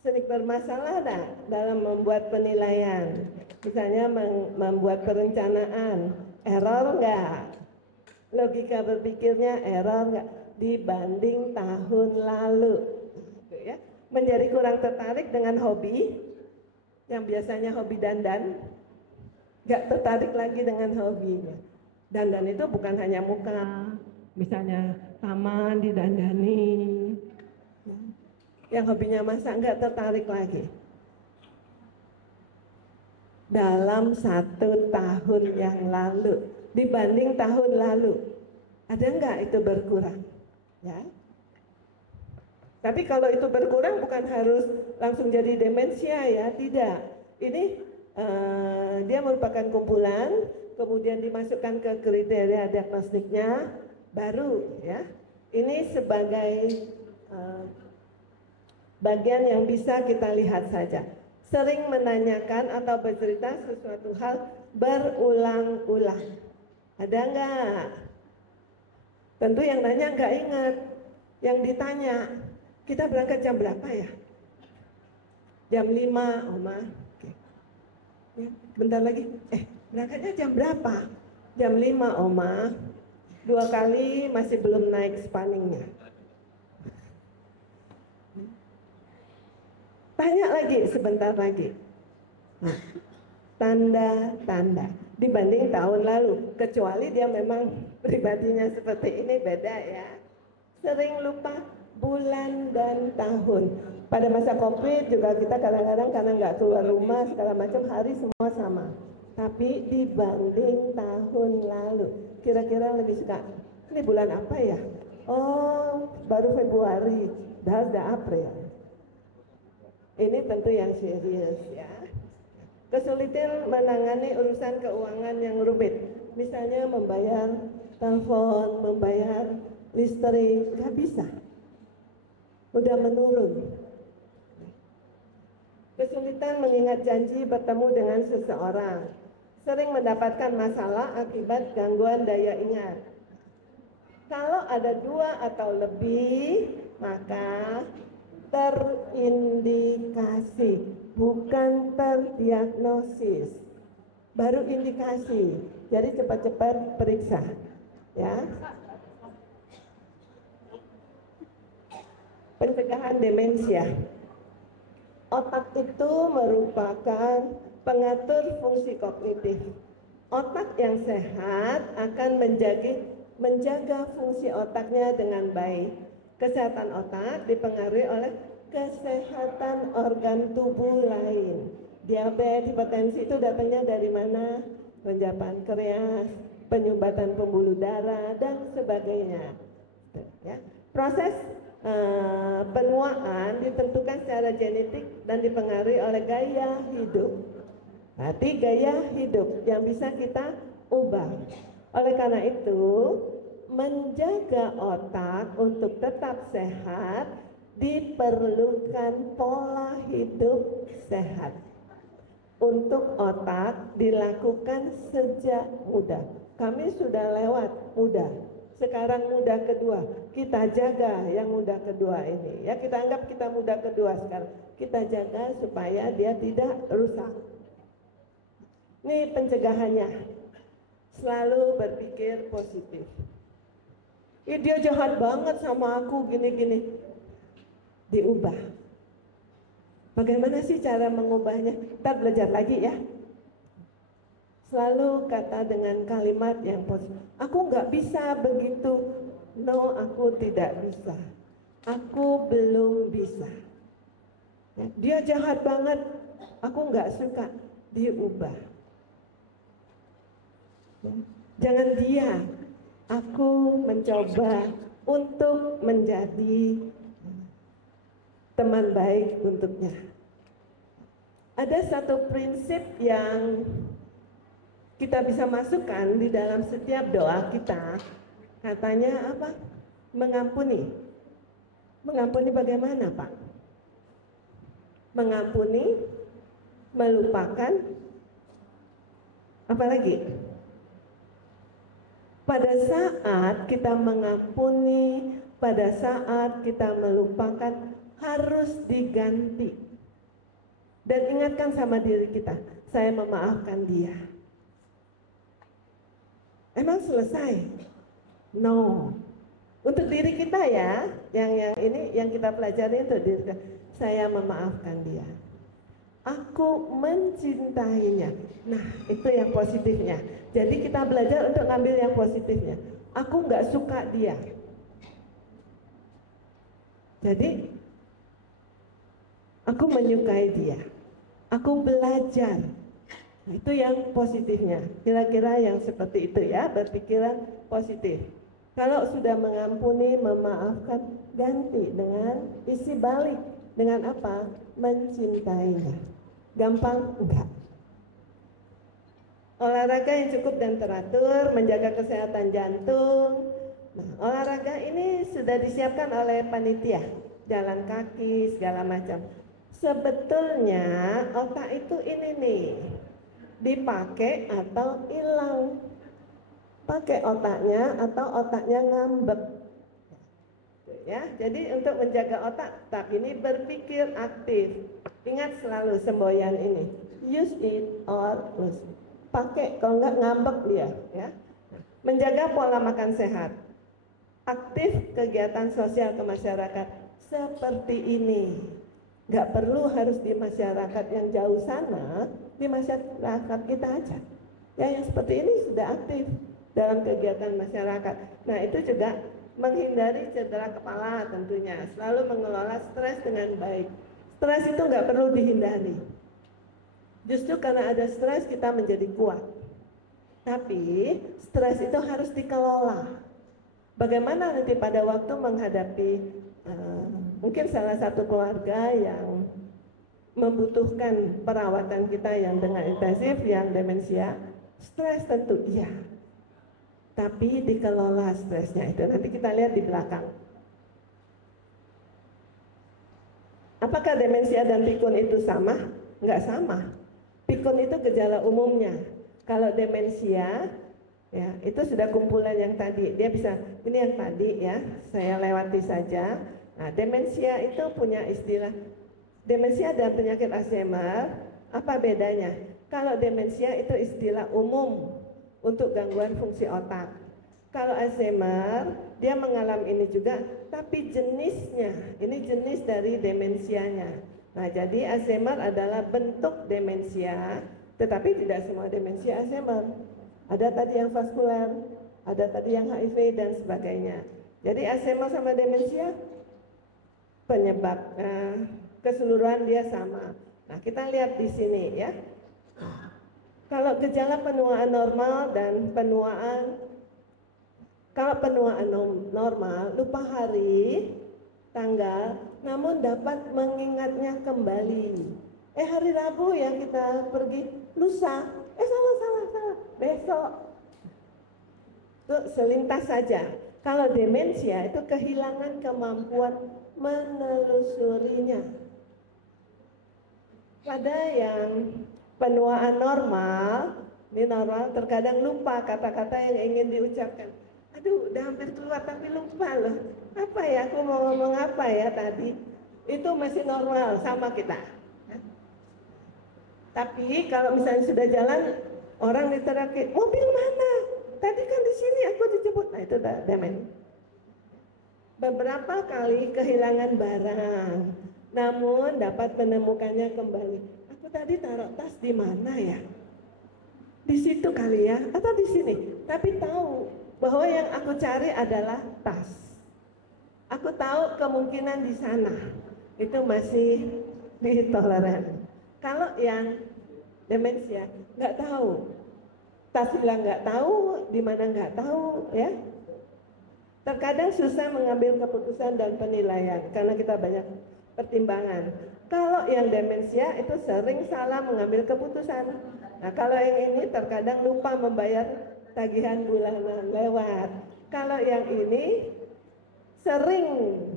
Sedikit bermasalah tak dalam membuat penilaian? Misalnya membuat perencanaan, error enggak? Logika berpikirnya error enggak? Dibanding tahun lalu. Ya. Menjadi kurang tertarik dengan hobi, yang biasanya hobi dandan, enggak tertarik lagi dengan hobinya. Dandan itu bukan hanya muka, misalnya taman didandani. Yang hobinya masak enggak tertarik lagi. Dalam 1 tahun yang lalu dibanding tahun lalu, ada enggak itu berkurang? Ya. Tapi kalau itu berkurang bukan harus langsung jadi demensia ya, tidak. Ini dia merupakan kumpulan, kemudian dimasukkan ke kriteria diagnostiknya, baru ya. Ini sebagai bagian yang bisa kita lihat saja. Sering menanyakan atau bercerita sesuatu hal berulang-ulang. Ada enggak? Tentu yang nanya enggak ingat. Yang ditanya, kita berangkat jam berapa ya? Jam 5, Oma. Oke. Ya, bentar lagi. Berangkatnya jam berapa? Jam 5, Oma. 2 kali masih belum naik spanningnya. Tanya lagi sebentar lagi. Nah, tanda-tanda dibanding tahun lalu, kecuali dia memang pribadinya seperti ini, beda ya. Sering lupa bulan dan tahun. Pada masa COVID juga kita kadang-kadang karena nggak keluar rumah segala macam, hari semua sama. Tapi dibanding tahun lalu, kira-kira lebih suka, ini bulan apa ya? Oh, baru Februari, udah April. Ini tentu yang serius ya. Kesulitan menangani urusan keuangan yang rumit. Misalnya membayar telepon, membayar listrik, nggak bisa. Udah menurun. Kesulitan mengingat janji bertemu dengan seseorang. Sering mendapatkan masalah akibat gangguan daya ingat. Kalau ada 2 atau lebih, maka terindikasi, bukan terdiagnosis. Baru indikasi. Jadi cepat-cepat periksa, ya. Pencegahan demensia. Otak itu merupakan pengatur fungsi kognitif. Otak yang sehat akan menjaga fungsi otaknya dengan baik. Kesehatan otak dipengaruhi oleh kesehatan organ tubuh lain. Diabetes, hipertensi itu datangnya dari mana? Renjapan keras, penyumbatan pembuluh darah, dan sebagainya. Ya. Proses penuaan ditentukan secara genetik dan dipengaruhi oleh gaya hidup. Berarti gaya hidup yang bisa kita ubah. Oleh karena itu, menjaga otak untuk tetap sehat diperlukan pola hidup sehat. Untuk otak dilakukan sejak muda. Kami sudah lewat muda, sekarang muda kedua. Kita jaga yang muda kedua ini. Ya, kita anggap kita muda kedua sekarang. Kita jaga supaya dia tidak rusak. Ini pencegahannya. Selalu berpikir positif. Dia jahat banget sama aku, gini-gini. Diubah. Bagaimana sih cara mengubahnya? Kita belajar lagi ya. Selalu kata dengan kalimat yang positif. Aku nggak bisa begitu no, aku tidak bisa, aku belum bisa. Ya, dia jahat banget, aku nggak suka, diubah. Ya, jangan dia, aku mencoba untuk menjadi teman baik untuknya. Ada satu prinsip yang kita bisa masukkan di dalam setiap doa kita, katanya apa? Mengampuni. Mengampuni bagaimana, Pak? Mengampuni, melupakan, apa lagi? Pada saat kita mengampuni, pada saat kita melupakan, harus diganti. Dan ingatkan sama diri kita, saya memaafkan dia. Emang selesai? No. Untuk diri kita ya, yang ini yang kita pelajari untuk diri kita. Saya memaafkan dia. Aku mencintainya. Nah, itu yang positifnya. Jadi kita belajar untuk ngambil yang positifnya. Aku nggak suka dia. Jadi aku menyukai dia. Aku belajar. Nah, itu yang positifnya. Kira-kira yang seperti itu ya, berpikiran positif. Kalau sudah mengampuni, memaafkan, ganti dengan isi balik. Dengan apa? Mencintainya. Gampang? Enggak. Olahraga yang cukup dan teratur, menjaga kesehatan jantung. Nah, olahraga ini sudah disiapkan oleh panitia, jalan kaki, segala macam. Sebetulnya otak itu ini nih, dipakai atau hilang. Pakai otaknya atau otaknya ngambek. Ya, jadi untuk menjaga otak, tapi ini berpikir aktif. Ingat selalu semboyan ini, use it or lose it. Pakai, kalau enggak ngambek dia. Ya. Menjaga pola makan sehat, aktif kegiatan sosial ke masyarakat seperti ini. Nggak perlu harus di masyarakat yang jauh sana, di masyarakat kita aja. Ya, yang seperti ini sudah aktif dalam kegiatan masyarakat. Nah, itu juga menghindari cedera kepala tentunya. Selalu mengelola stres dengan baik. Stres itu nggak perlu dihindari. Justru karena ada stres kita menjadi kuat. Tapi stres itu harus dikelola. Bagaimana nanti pada waktu menghadapi mungkin salah satu keluarga yang membutuhkan perawatan kita yang dengan intensif, yang demensia, stres tentu iya. Tapi dikelola stresnya itu. Nanti kita lihat di belakang. Apakah demensia dan pikun itu sama? Enggak sama. Pikun itu gejala umumnya. Kalau demensia, ya itu sudah kumpulan yang tadi. Dia bisa, ini yang tadi ya, saya lewati saja. Nah, demensia itu punya istilah. Demensia dan penyakit Alzheimer, apa bedanya? Kalau demensia itu istilah umum untuk gangguan fungsi otak. Kalau Alzheimer, dia mengalami ini juga, tapi jenisnya, ini jenis dari demensianya. Nah, jadi Alzheimer adalah bentuk demensia, tetapi tidak semua demensia Alzheimer. Ada tadi yang vaskuler, ada tadi yang HIV dan sebagainya. Jadi Alzheimer sama demensia, penyebab keseluruhan dia sama. Nah, kita lihat di sini ya. Kalau gejala penuaan normal dan penuaan, kalau penuaan normal lupa hari, tanggal, namun dapat mengingatnya kembali. Hari Rabu yang kita pergi, lusa, salah, besok. Itu selintas saja. Kalau demensia itu kehilangan kemampuan menelusurinya. Pada yang penuaan normal, ini normal, terkadang lupa kata-kata yang ingin diucapkan. Aduh, udah hampir keluar tapi lupa loh. Apa ya, aku mau ngomong apa ya tadi? Itu masih normal sama kita. Tapi kalau misalnya sudah jalan, orang diterakin, mobil mana? Tadi kan di sini aku dijemput. Nah, itu udah demen. Beberapa kali kehilangan barang, namun dapat menemukannya kembali. Aku tadi taruh tas di mana ya? Di situ kali ya, atau di sini? Tapi tahu bahwa yang aku cari adalah tas. Aku tahu kemungkinan di sana itu masih ditoleran. Kalau yang demensia nggak tahu, tas hilang nggak tahu, di mana nggak tahu, ya. Terkadang susah mengambil keputusan dan penilaian karena kita banyak pertimbangan. Kalau yang demensia itu sering salah mengambil keputusan. Nah, kalau yang ini terkadang lupa membayar tagihan bulanan lewat. Kalau yang ini sering,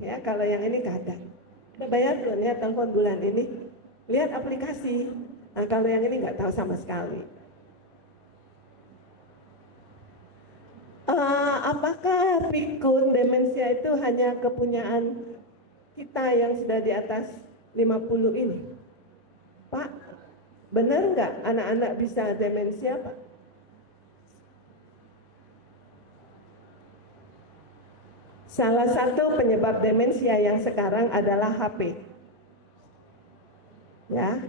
ya, kalau yang ini kadang. Udah bayar belum ya telepon bulan ini? Lihat aplikasi. Nah, kalau yang ini nggak tahu sama sekali. Apakah pikun demensia itu hanya kepunyaan kita yang sudah di atas 50 ini? Pak, benar nggak anak-anak bisa demensia, Pak? Salah satu penyebab demensia yang sekarang adalah HP. Ya,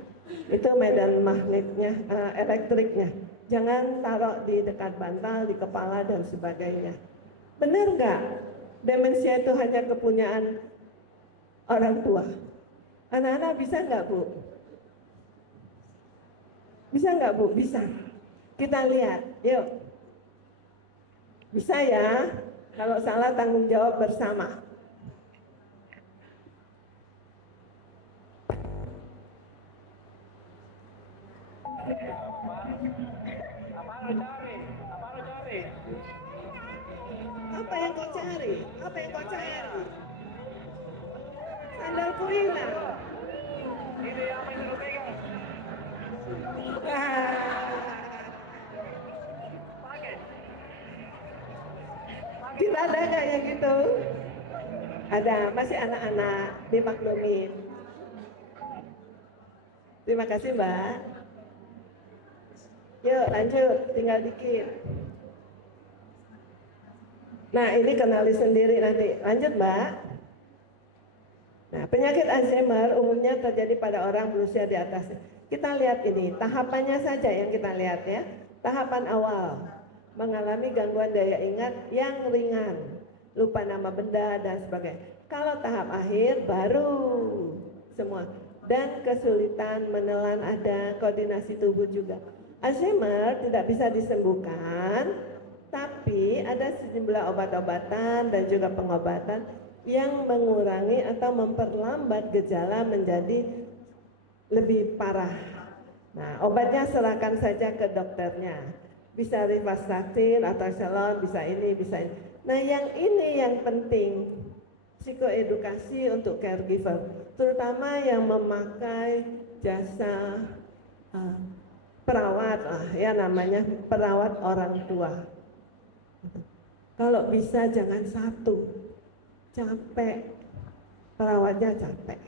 itu medan magnetnya, elektriknya. Jangan taruh di dekat bantal, di kepala dan sebagainya. Benar nggak? Demensia itu hanya kepunyaan orang tua. Anak-anak bisa nggak, Bu? Bisa nggak, Bu? Bisa. Kita lihat, yuk. Bisa ya? Kalau salah tanggung jawab bersama. Apa yang kau cari? Apa yang kau cari? Sandalku hilang. Ini apa yang kau pegang? Kita ada nggak yang gitu? Ada, masih anak-anak, dimaklumin. Terima kasih, Mbak. Yuk lanjut, tinggal dikit. Nah, ini kenali sendiri nanti. Lanjut, Mbak. Nah, penyakit Alzheimer umumnya terjadi pada orang berusia di atas. Kita lihat ini, tahapannya saja yang kita lihat ya. Tahapan awal, mengalami gangguan daya ingat yang ringan, lupa nama benda dan sebagainya. Kalau tahap akhir baru semua, dan kesulitan menelan ada, koordinasi tubuh juga. Alzheimer tidak bisa disembuhkan, tapi ada sejumlah obat-obatan dan juga pengobatan yang mengurangi atau memperlambat gejala menjadi lebih parah. Nah, obatnya serahkan saja ke dokternya. Bisa rivastatin atau selon, bisa ini, bisa ini. Nah, yang ini yang penting, psikoedukasi untuk caregiver, terutama yang memakai jasa perawat lah ya, namanya perawat orang tua. Kalau bisa jangan satu, capek, perawatnya capek,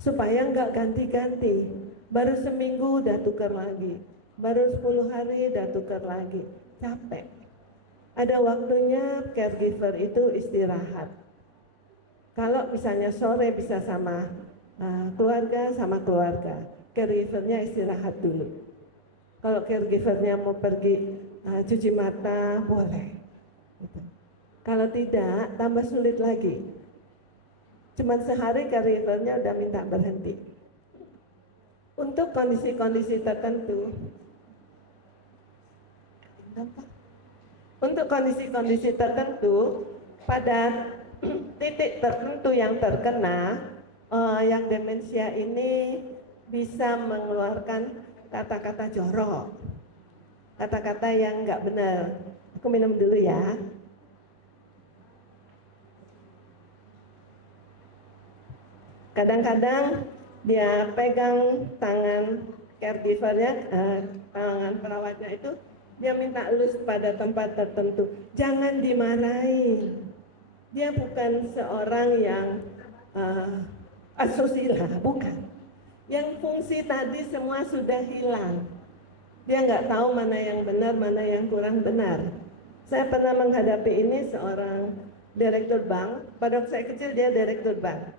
supaya nggak ganti-ganti, baru seminggu udah tukar lagi, baru 10 hari udah tukar lagi, capek. Ada waktunya caregiver itu istirahat. Kalau misalnya sore bisa sama keluarga, caregivernya istirahat dulu. Kalau caregivernya mau pergi cuci mata, boleh. Gitu. Kalau tidak, tambah sulit lagi. Cuman sehari caregivernya udah minta berhenti. Untuk kondisi-kondisi tertentu, pada titik tertentu yang terkena, yang demensia ini bisa mengeluarkan kata-kata jorok, kata-kata yang nggak benar. Aku minum dulu ya. Kadang-kadang dia pegang tangan caregivernya, tangan perawatnya itu, dia minta elus pada tempat tertentu. Jangan dimarahi. Dia bukan seorang yang asusila, bukan. Yang fungsi tadi semua sudah hilang. Dia nggak tahu mana yang benar, mana yang kurang benar. Saya pernah menghadapi ini seorang direktur bank. Pada waktu saya kecil dia direktur bank.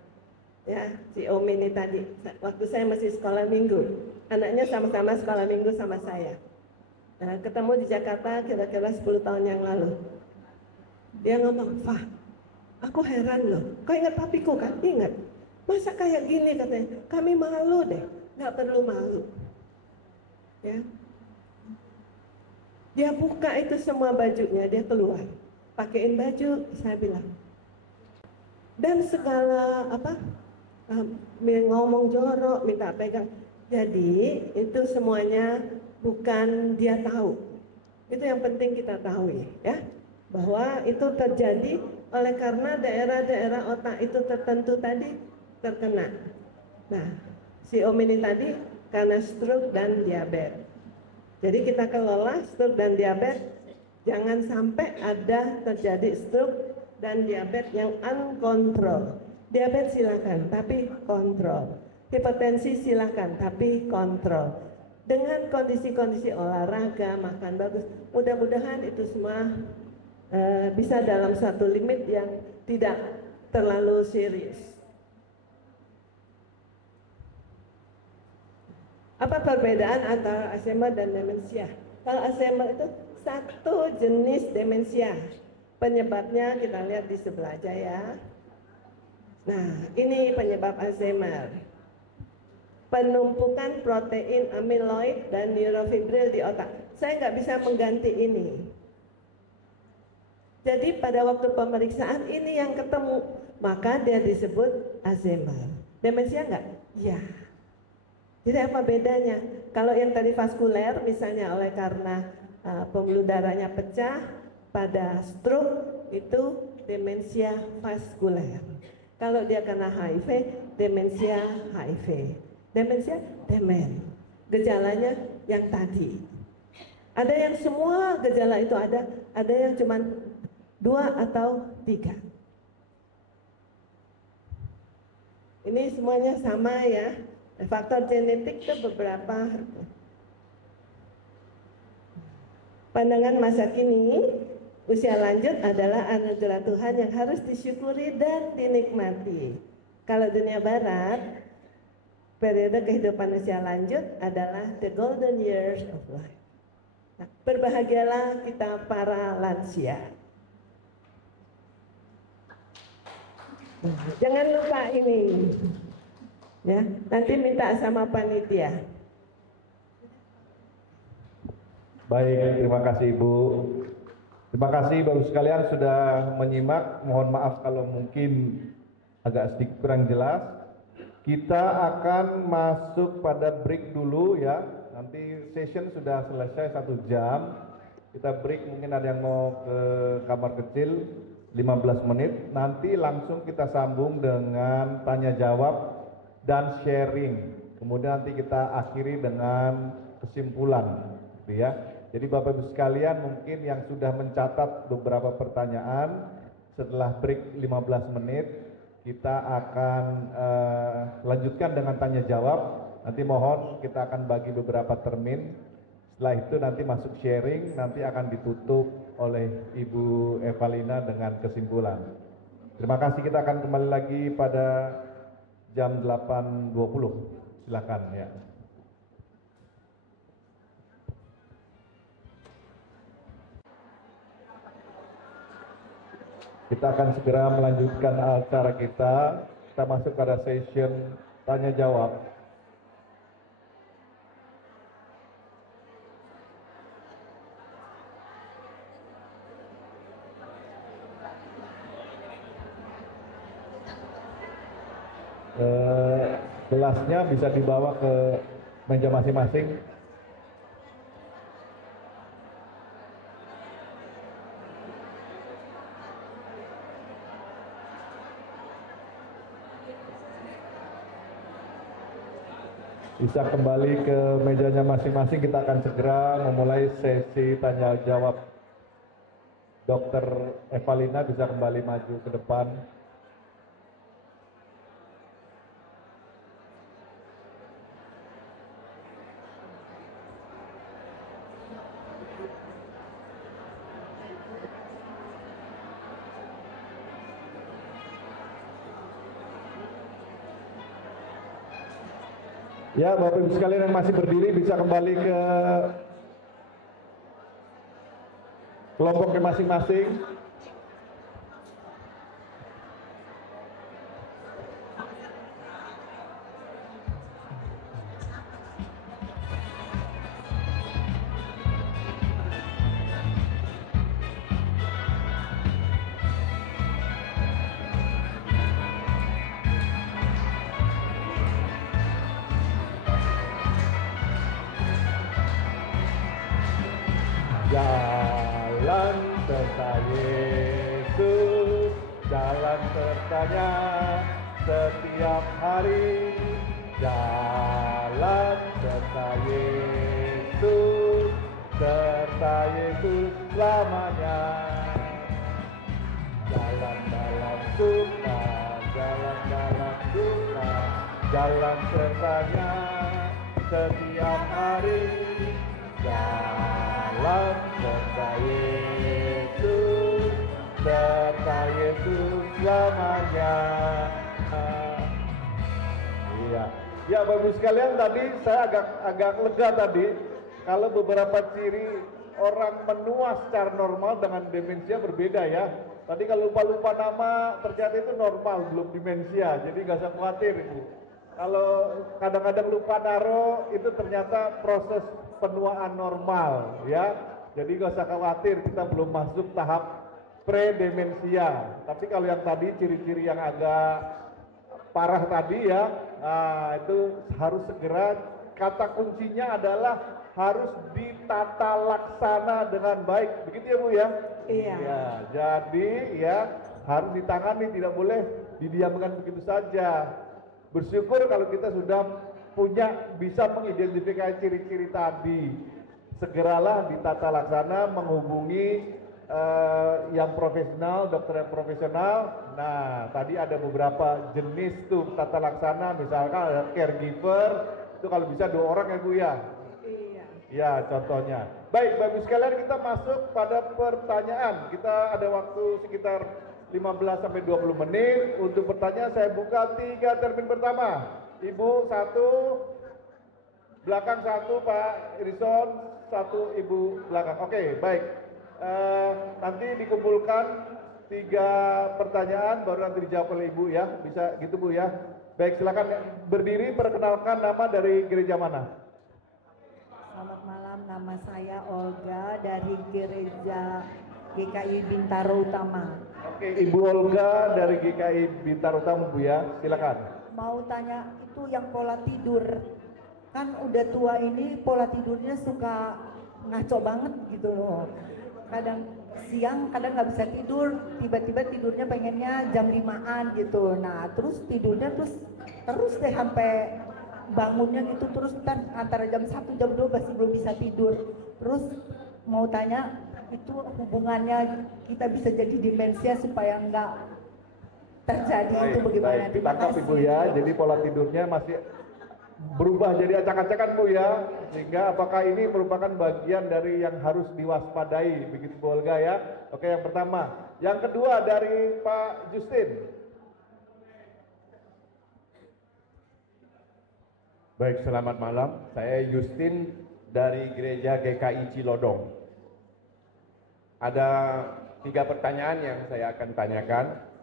Ya, si Om ini tadi. Waktu saya masih sekolah minggu, anaknya sama-sama sekolah minggu sama saya. Nah, ketemu di Jakarta kira-kira 10 tahun yang lalu. Dia ngomong, Fah, aku heran loh, kau ingat papiku kan? Ingat. Masa kayak gini katanya, kami malu deh, nggak perlu malu. Ya, dia buka itu semua bajunya, dia keluar, pakein baju, saya bilang. Dan segala ngomong jorok, minta pegang. Jadi itu semuanya bukan dia tahu. Itu yang penting kita tahu ya, bahwa itu terjadi oleh karena daerah-daerah otak itu tertentu tadi terkena. Nah, si Om ini tadi karena stroke dan diabetes. Jadi kita kelola stroke dan diabetes, jangan sampai ada terjadi stroke dan diabetes yang uncontrol. Diabetes silakan, tapi kontrol. Hipertensi silakan, tapi kontrol. Dengan kondisi-kondisi olahraga, makan bagus, mudah-mudahan itu semua bisa dalam satu limit yang tidak terlalu serius. Apa perbedaan antara Alzheimer dan demensia? Kalau Alzheimer itu satu jenis demensia. Penyebabnya kita lihat di sebelah aja ya. Nah, ini penyebab Alzheimer. Penumpukan protein amyloid dan neurofibril di otak. Saya nggak bisa mengganti ini. Jadi pada waktu pemeriksaan ini yang ketemu, maka dia disebut Alzheimer. Demensia nggak? Ya. Jadi apa bedanya? Kalau yang tadi vaskuler misalnya oleh karena pembuluh darahnya pecah, pada stroke itu demensia vaskuler. Kalau dia kena HIV, demensia HIV. Demensia, demen. Gejalanya yang tadi. Ada yang semua gejala itu ada yang cuma 2 atau 3. Ini semuanya sama ya. Faktor genetik itu beberapa. Pandangan masa kini, usia lanjut adalah anugerah Tuhan yang harus disyukuri dan dinikmati. Kalau dunia barat, periode kehidupan usia lanjut adalah the golden years of life. Nah, berbahagialah kita para lansia. Jangan lupa ini. Ya, nanti minta sama panitia. Baik, terima kasih Ibu. Terima kasih Bapak sekalian sudah menyimak. Mohon maaf kalau mungkin agak sedikit kurang jelas. Kita akan masuk pada break dulu ya. Nanti session sudah selesai 1 jam. Kita break, mungkin ada yang mau ke kamar kecil 15 menit. Nanti langsung kita sambung dengan tanya jawab dan sharing. Kemudian nanti kita akhiri dengan kesimpulan, gitu ya. Jadi Bapak Ibu sekalian mungkin yang sudah mencatat beberapa pertanyaan, setelah break 15 menit kita akan lanjutkan dengan tanya jawab. Nanti mohon kita akan bagi beberapa termin. Setelah itu nanti masuk sharing, nanti akan ditutup oleh Ibu Evalina dengan kesimpulan. Terima kasih, kita akan kembali lagi pada jam 8.20, silakan ya. Kita akan segera melanjutkan acara kita. Kita masuk pada session tanya jawab. Gelasnya bisa dibawa ke meja masing-masing. Bisa kembali ke mejanya masing-masing. Kita akan segera memulai sesi tanya jawab. Dr. Evalina bisa kembali maju ke depan. Ya, Bapak Ibu sekalian yang masih berdiri bisa kembali ke kelompoknya masing-masing. Jalan serta Yesus, jalan sertanya setiap hari. Jalan serta Yesus, serta Yesus selamanya. Jalan dalam suka, jalan dalam duka, jalan sertanya setiap hari. Jalan serta Yesus, serta Yesus selamanya. Iya, ya Bapak sekalian, tadi saya agak lega tadi kalau beberapa ciri orang menua secara normal dengan demensia berbeda ya. Tadi kalau lupa nama ternyata itu normal, belum demensia, jadi nggak usah khawatir Ibu. Kalau kadang-kadang lupa naro itu ternyata proses penuaan normal ya. Jadi nggak usah khawatir, kita belum masuk tahap pre-demensia. Tapi kalau yang tadi ciri-ciri yang agak parah tadi ya, nah, itu harus segera, kata kuncinya adalah harus ditata laksana dengan baik, begitu ya Bu ya? Iya. Ya, jadi ya harus ditangani, tidak boleh didiamkan begitu saja. Bersyukur kalau kita sudah bisa mengidentifikasi ciri-ciri tadi. Segeralah ditata laksana, menghubungi yang profesional, dokter yang profesional. Nah, tadi ada beberapa jenis tuh tata laksana, misalkan ada caregiver, itu kalau bisa 2 orang ya Bu ya. Iya. Ya, contohnya. Baik, Bapak sekalian, kita masuk pada pertanyaan. Kita ada waktu sekitar 15 sampai 20 menit untuk pertanyaan. Saya buka 3 termin pertama. Ibu 1, belakang 1 Pak Irison, 1 Ibu belakang. Oke, baik. Nanti dikumpulkan 3 pertanyaan baru nanti dijawab oleh Ibu ya. Bisa gitu Bu ya. Baik, silakan berdiri, perkenalkan nama dari gereja mana. Selamat malam, nama saya Olga dari Gereja GKI Bintaro Utama. Oke, Ibu Olga dari GKI Bintaro Utama Bu ya, silakan. Mau tanya itu yang pola tidur, kan udah tua ini pola tidurnya suka ngaco banget gitu loh. Kadang siang kadang nggak bisa tidur, tiba-tiba tidurnya pengennya jam 5-an gitu. Nah terus tidurnya terus deh sampai bangunnya gitu terus antara jam 1 jam 2 masih belum bisa tidur. Terus mau tanya itu hubungannya kita bisa jadi demensia supaya nggak terjadi itu bagaimana? Baik, ditangkap Ibu ya. Jadi pola tidurnya masih berubah jadi acak-acakan Bu ya, sehingga apakah ini merupakan bagian dari yang harus diwaspadai, begitu Bu Olga ya. Oke, yang pertama. Yang kedua dari Pak Justin. Baik, selamat malam. Saya Justin dari Gereja GKI Cilodong. Ada 3 pertanyaan yang saya akan tanyakan.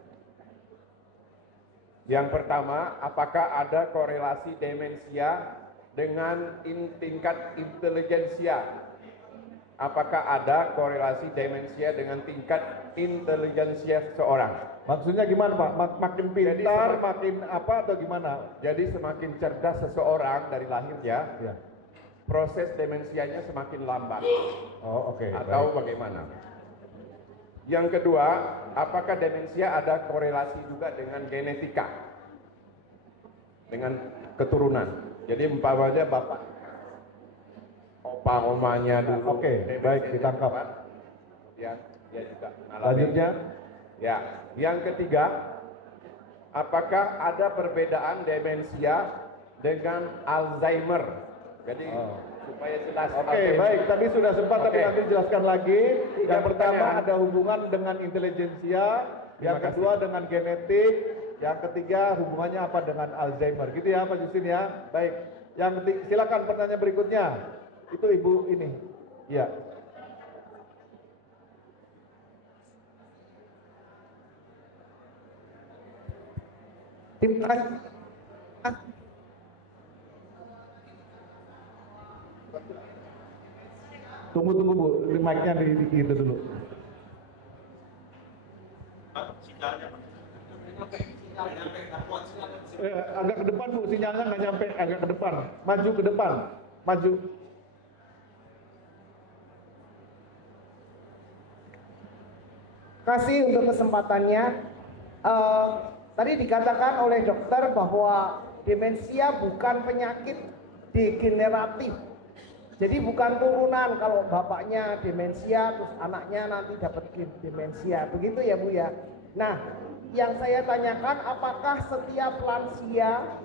Yang pertama, apakah ada korelasi demensia dengan tingkat intelijensia? Apakah ada korelasi demensia dengan tingkat intelijensia seseorang? Maksudnya gimana Pak? Makin pintar, makin apa atau gimana? Jadi semakin cerdas seseorang dari lahirnya, Ya. proses demensianya semakin lambat. Oh, oke. Atau baik. bagaimana? Yang kedua, apakah demensia ada korelasi juga dengan genetika? Dengan keturunan. Jadi umpamanya bapak, omanya dulu. Oke, baik, ditangkap. Kemudian dia juga mengalami. Lanjutnya. Ya, yang ketiga, apakah ada perbedaan demensia dengan Alzheimer? Jadi supaya jelas. Oke, baik. Tadi sudah sempat tapi Oke. nanti jelaskan lagi. Yang pertama pertanyaan. ada hubungan dengan intelijensia, yang Terima kedua dengan genetik, yang ketiga hubungannya apa dengan Alzheimer. Gitu ya Pak Justin ya. Baik. Yang ketiga, silakan pertanyaan berikutnya. Itu Ibu ini. Iya. Tunggu Bu, mic-nya di itu dulu. Agak ke depan Bu, sinyalnya nggak nyampe, agak ke depan. Maju ke depan, maju. kasih untuk kesempatannya. Tadi dikatakan oleh dokter bahwa demensia bukan penyakit degeneratif. Jadi bukan turunan, kalau bapaknya demensia terus anaknya nanti dapat demensia. Begitu ya Bu ya. Nah, yang saya tanyakan, apakah setiap lansia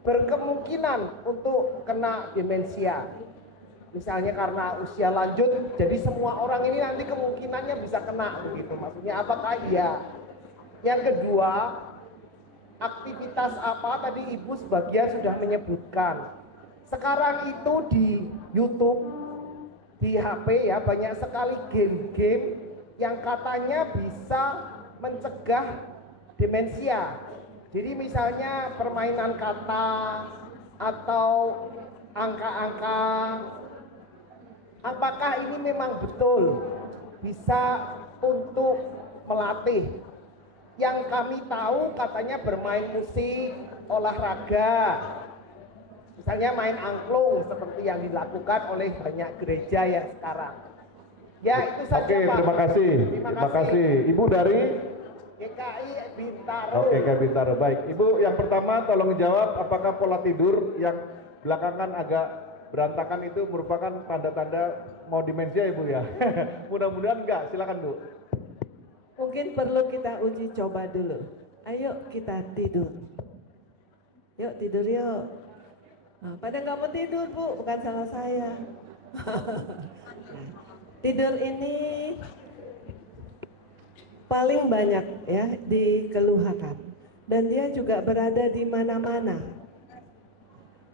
berkemungkinan untuk kena demensia? Misalnya karena usia lanjut, jadi semua orang ini nanti kemungkinannya bisa kena begitu. Maksudnya apakah iya? Yang kedua, aktivitas apa tadi Ibu sebagian sudah menyebutkan. Sekarang itu di YouTube, di HP ya, banyak sekali game-game yang katanya bisa mencegah demensia. Jadi misalnya permainan kata atau angka-angka. Apakah ini memang betul bisa untuk melatih? Yang kami tahu katanya bermain musik, olahraga, misalnya main angklung seperti yang dilakukan oleh banyak gereja yang sekarang. Ya itu saja Oke, Pak. terima kasih. Terima Terima kasih. Ibu dari GKI Bintaro. Oke, GKI Bintaro. Baik, Ibu yang pertama tolong jawab apakah pola tidur yang belakangan agak berantakan itu merupakan tanda-tanda mau demensia Ibu ya? Mudah-mudahan enggak, silakan Bu. Mungkin perlu kita uji coba dulu. Ayo kita tidur. Yuk tidur yuk. Nah, pada nggak mau tidur Bu, bukan salah saya. Tidur ini paling banyak ya dikeluhkan. Dan dia juga berada di mana-mana.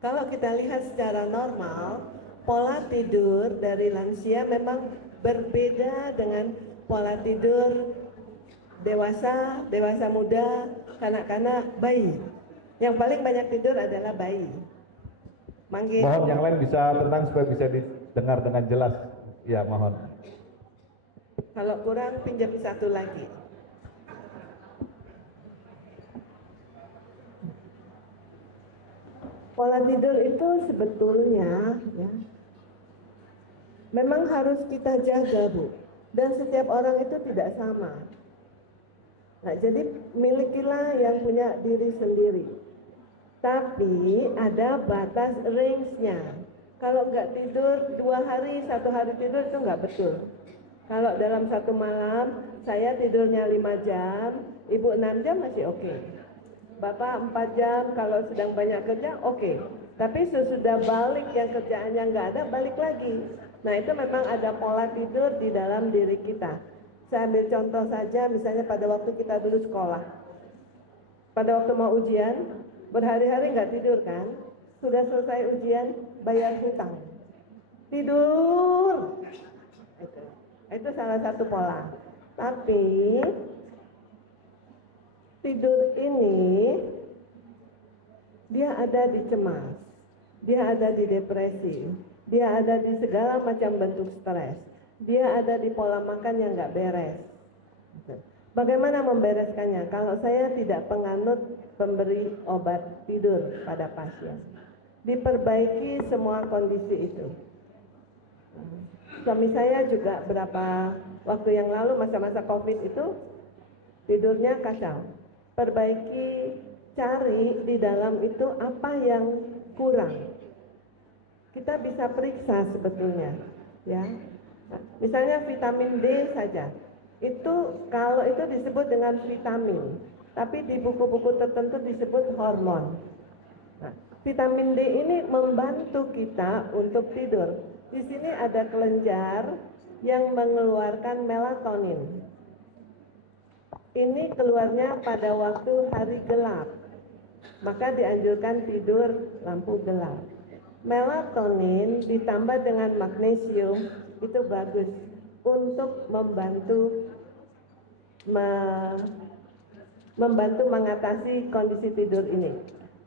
Kalau kita lihat secara normal, pola tidur dari lansia memang berbeda dengan pola tidur dewasa, dewasa muda, kanak-kanak, bayi. Yang paling banyak tidur adalah bayi. Manggil. Mohon yang lain bisa tenang supaya bisa didengar dengan jelas. Ya, mohon. Kalau kurang pinjam satu lagi. Pola tidur itu sebetulnya ya, memang harus kita jaga Bu. Dan setiap orang itu tidak sama. Nah, jadi milikilah yang punya diri sendiri. Tapi ada batas range-nya. Kalau nggak tidur 2 hari, 1 hari tidur itu nggak betul. Kalau dalam 1 malam saya tidurnya 5 jam, Ibu 6 jam masih oke. Bapak 4 jam kalau sedang banyak kerja oke. Tapi sesudah balik yang kerjaannya nggak ada, balik lagi. Nah itu memang ada pola tidur di dalam diri kita. Saya ambil contoh saja, misalnya pada waktu kita dulu sekolah. Pada waktu mau ujian, berhari-hari nggak tidur kan? Sudah selesai ujian, bayar hutang. Tidur. Itu salah satu pola. Tapi tidur ini dia ada di cemas, dia ada di depresi, dia ada di segala macam bentuk stres, dia ada di pola makan yang nggak beres. Bagaimana membereskannya? Kalau saya tidak penganut pemberi obat tidur pada pasien, diperbaiki semua kondisi itu. Suami saya juga berapa waktu yang lalu masa-masa COVID itu tidurnya kacau. Perbaiki, cari di dalam itu apa yang kurang. Kita bisa periksa sebetulnya, ya. Nah, misalnya vitamin D saja. Itu kalau itu disebut dengan vitamin, tapi di buku-buku tertentu disebut hormon. Nah, vitamin D ini membantu kita untuk tidur. Di sini ada kelenjar yang mengeluarkan melatonin. Ini keluarnya pada waktu hari gelap, maka dianjurkan tidur lampu gelap. Melatonin ditambah dengan magnesium itu bagus untuk membantu mengatasi kondisi tidur ini.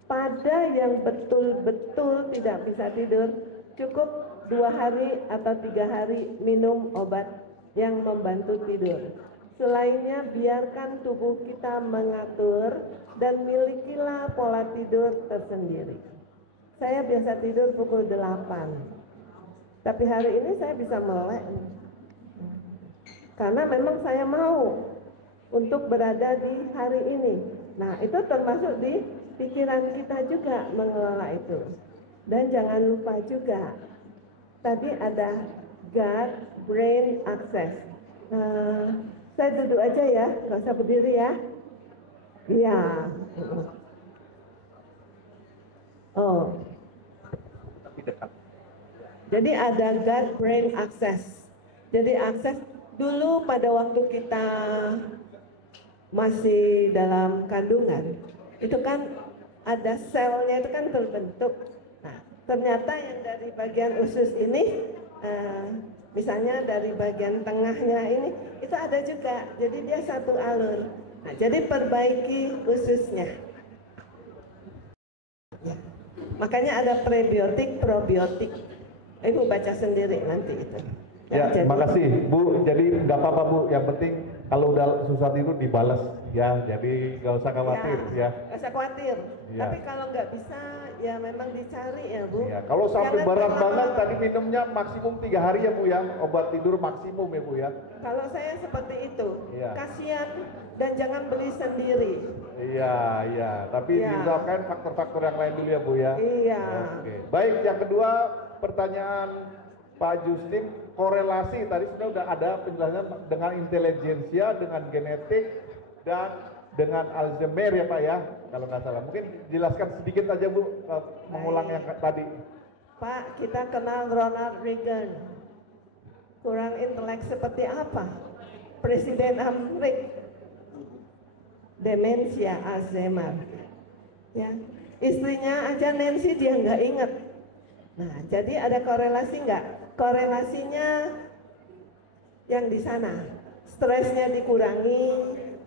Pada yang betul-betul tidak bisa tidur, cukup 2 hari atau 3 hari minum obat yang membantu tidur. Selainnya biarkan tubuh kita mengatur dan milikilah pola tidur tersendiri. Saya biasa tidur pukul 8, tapi hari ini saya bisa melek. karena memang saya mau untuk berada di hari ini. Nah, itu termasuk di pikiran kita juga mengelola itu. Dan jangan lupa juga, tadi ada gut brain access. Saya duduk aja ya, nggak usah berdiri ya. Iya. Oh. Jadi ada gut brain access. Jadi akses dulu pada waktu kita masih dalam kandungan, itu kan ada selnya itu kan terbentuk. Nah, ternyata yang dari bagian usus ini, misalnya dari bagian tengahnya ini, itu ada juga. Jadi dia satu alur. Nah, jadi perbaiki ususnya. Ya. Makanya ada prebiotik, probiotik. Ibu baca sendiri nanti itu. Ya, makasih Bu. Jadi nggak apa-apa Bu. Yang penting kalau udah susah tidur dibalas ya. Jadi nggak usah khawatir ya. Nggak usah khawatir. Ya. Tapi kalau nggak bisa, ya memang dicari ya Bu. Ya, kalau sampai Jangan berat terlalu- banget tadi minumnya maksimum 3 hari ya Bu ya. Obat tidur maksimum ya Bu ya. Kalau saya seperti itu, Iya. kasihan dan jangan beli sendiri. Iya, iya. Tapi Iya. diusahakan faktor-faktor yang lain dulu ya Bu ya. Iya. Oke. Baik, yang kedua pertanyaan Pak Justin, korelasi tadi sudah ada penjelasan dengan intelijensia, dengan genetik, dan dengan Alzheimer ya Pak ya, kalau nggak salah. Mungkin jelaskan sedikit aja Bu, mengulang yang tadi. Pak, kita kenal Ronald Reagan. Kurang intelek seperti apa? Presiden Amerika. Demensia Alzheimer. Ya. Istrinya aja Nancy dia nggak inget. Nah, jadi ada korelasi nggak? Korelasinya yang di sana, stresnya dikurangi,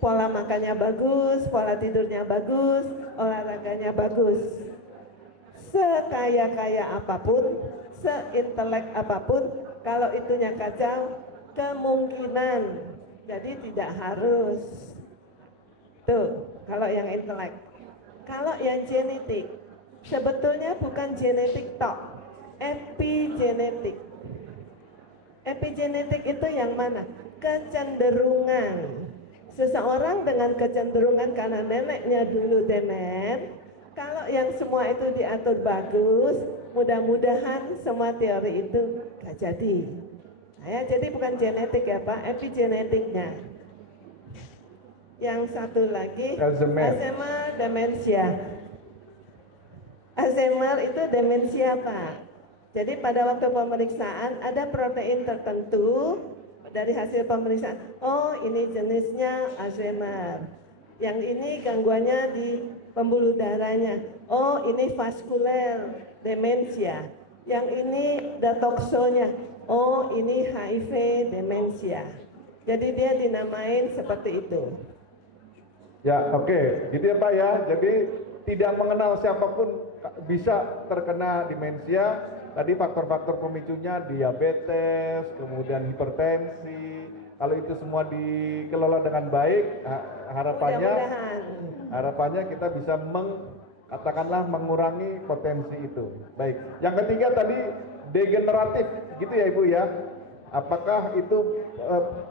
pola makannya bagus, pola tidurnya bagus, olahraganya bagus. Sekaya-kaya apapun, seintelek apapun, kalau itunya kacau, kemungkinan. Jadi tidak harus. Tuh, kalau yang intelek. Kalau yang genetik, sebetulnya bukan genetik tok, epigenetik. Epigenetik itu yang mana? Kecenderungan. Seseorang dengan kecenderungan karena neneknya dulu demen, kalau yang semua itu diatur bagus, mudah-mudahan semua teori itu gak jadi. Nah, ya, jadi bukan genetik ya Pak, epigenetiknya. Yang satu lagi, Alzheimer demensia. Alzheimer itu demensia Pak. Jadi pada waktu pemeriksaan ada protein tertentu dari hasil pemeriksaan. Oh, ini jenisnya Alzheimer. Yang ini gangguannya di pembuluh darahnya. Oh, ini vaskuler demensia. Yang ini datoksonya. Oh, ini HIV demensia. Jadi dia dinamain seperti itu. Ya, oke. Gitu ya Pak ya. Jadi tidak mengenal siapapun bisa terkena demensia. Tadi faktor-faktor pemicunya diabetes, kemudian hipertensi. Kalau itu semua dikelola dengan baik, harapannya kita bisa katakanlah mengurangi potensi itu. Baik. Yang ketiga tadi degeneratif, gitu ya Ibu ya. Apakah itu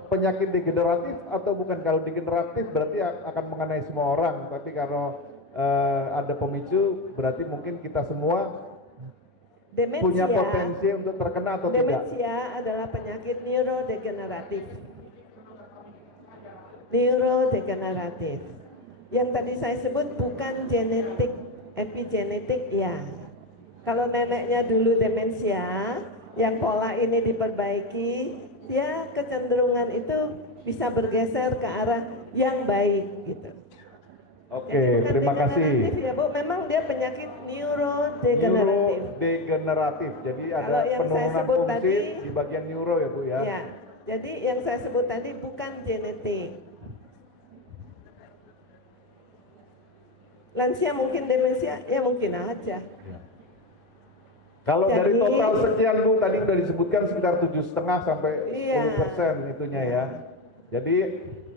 penyakit degeneratif atau bukan? Kalau degeneratif berarti akan mengenai semua orang. Tapi kalau ada pemicu, berarti mungkin kita semua Demensia, punya potensi untuk terkena atau tidak? Demensia adalah penyakit neurodegeneratif. Neurodegeneratif. Yang tadi saya sebut bukan genetik, epigenetik ya. Kalau neneknya dulu demensia, yang pola ini diperbaiki, dia kecenderungan itu bisa bergeser ke arah yang baik gitu. Oke, terima kasih. Ya Bu, memang dia penyakit neurodegeneratif. Neurodegeneratif, jadi ada Kalau yang saya penurunan sebut fungsi tadi, di bagian neuro ya Bu ya. Ya, jadi yang saya sebut tadi bukan genetik. Lansia mungkin demensia, ya mungkin aja. Ya. Kalau dari total sekian Bu, tadi sudah disebutkan sekitar 7,5 sampai 10% itunya ya. Jadi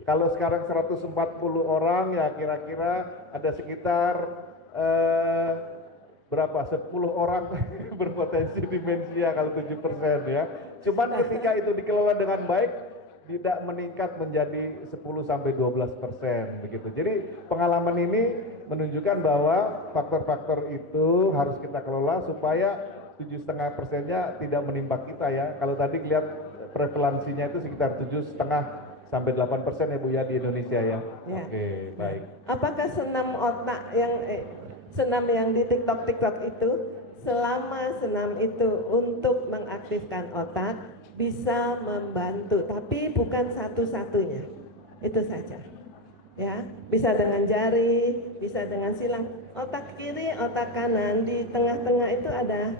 kalau sekarang 140 orang ya kira-kira ada sekitar berapa? 10 orang berpotensi demensia kalau 7% ya. Cuman ketika itu dikelola dengan baik, tidak meningkat menjadi 10 sampai 12% begitu. Jadi pengalaman ini menunjukkan bahwa faktor-faktor itu harus kita kelola supaya 7,5%-nya tidak menimpa kita ya. Kalau tadi lihat prevalensinya itu sekitar 7,5 sampai 8% ya Bu ya di Indonesia ya. Ya. Oke, baik. Apakah senam otak senam yang di TikTok itu, selama senam itu untuk mengaktifkan otak bisa membantu, tapi bukan satu-satunya. Itu saja. Ya, bisa dengan jari, bisa dengan silang. Otak kiri, otak kanan, di tengah-tengah itu ada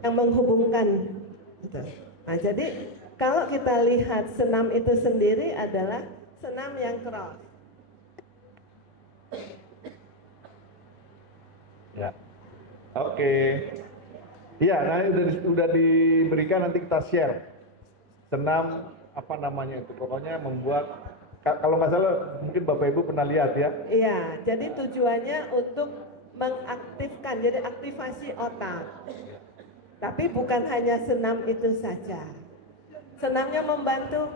yang menghubungkan. Gitu. Nah, jadi kalau kita lihat senam itu sendiri adalah senam yang cross. Ya. Oke. Iya, nah udah diberikan, nanti kita share. Senam apa namanya itu? Pokoknya membuat, kalau nggak salah mungkin Bapak Ibu pernah lihat ya. Iya, jadi tujuannya untuk mengaktifkan, jadi aktivasi otak. Tapi bukan hanya senam itu saja. Senamnya membantu.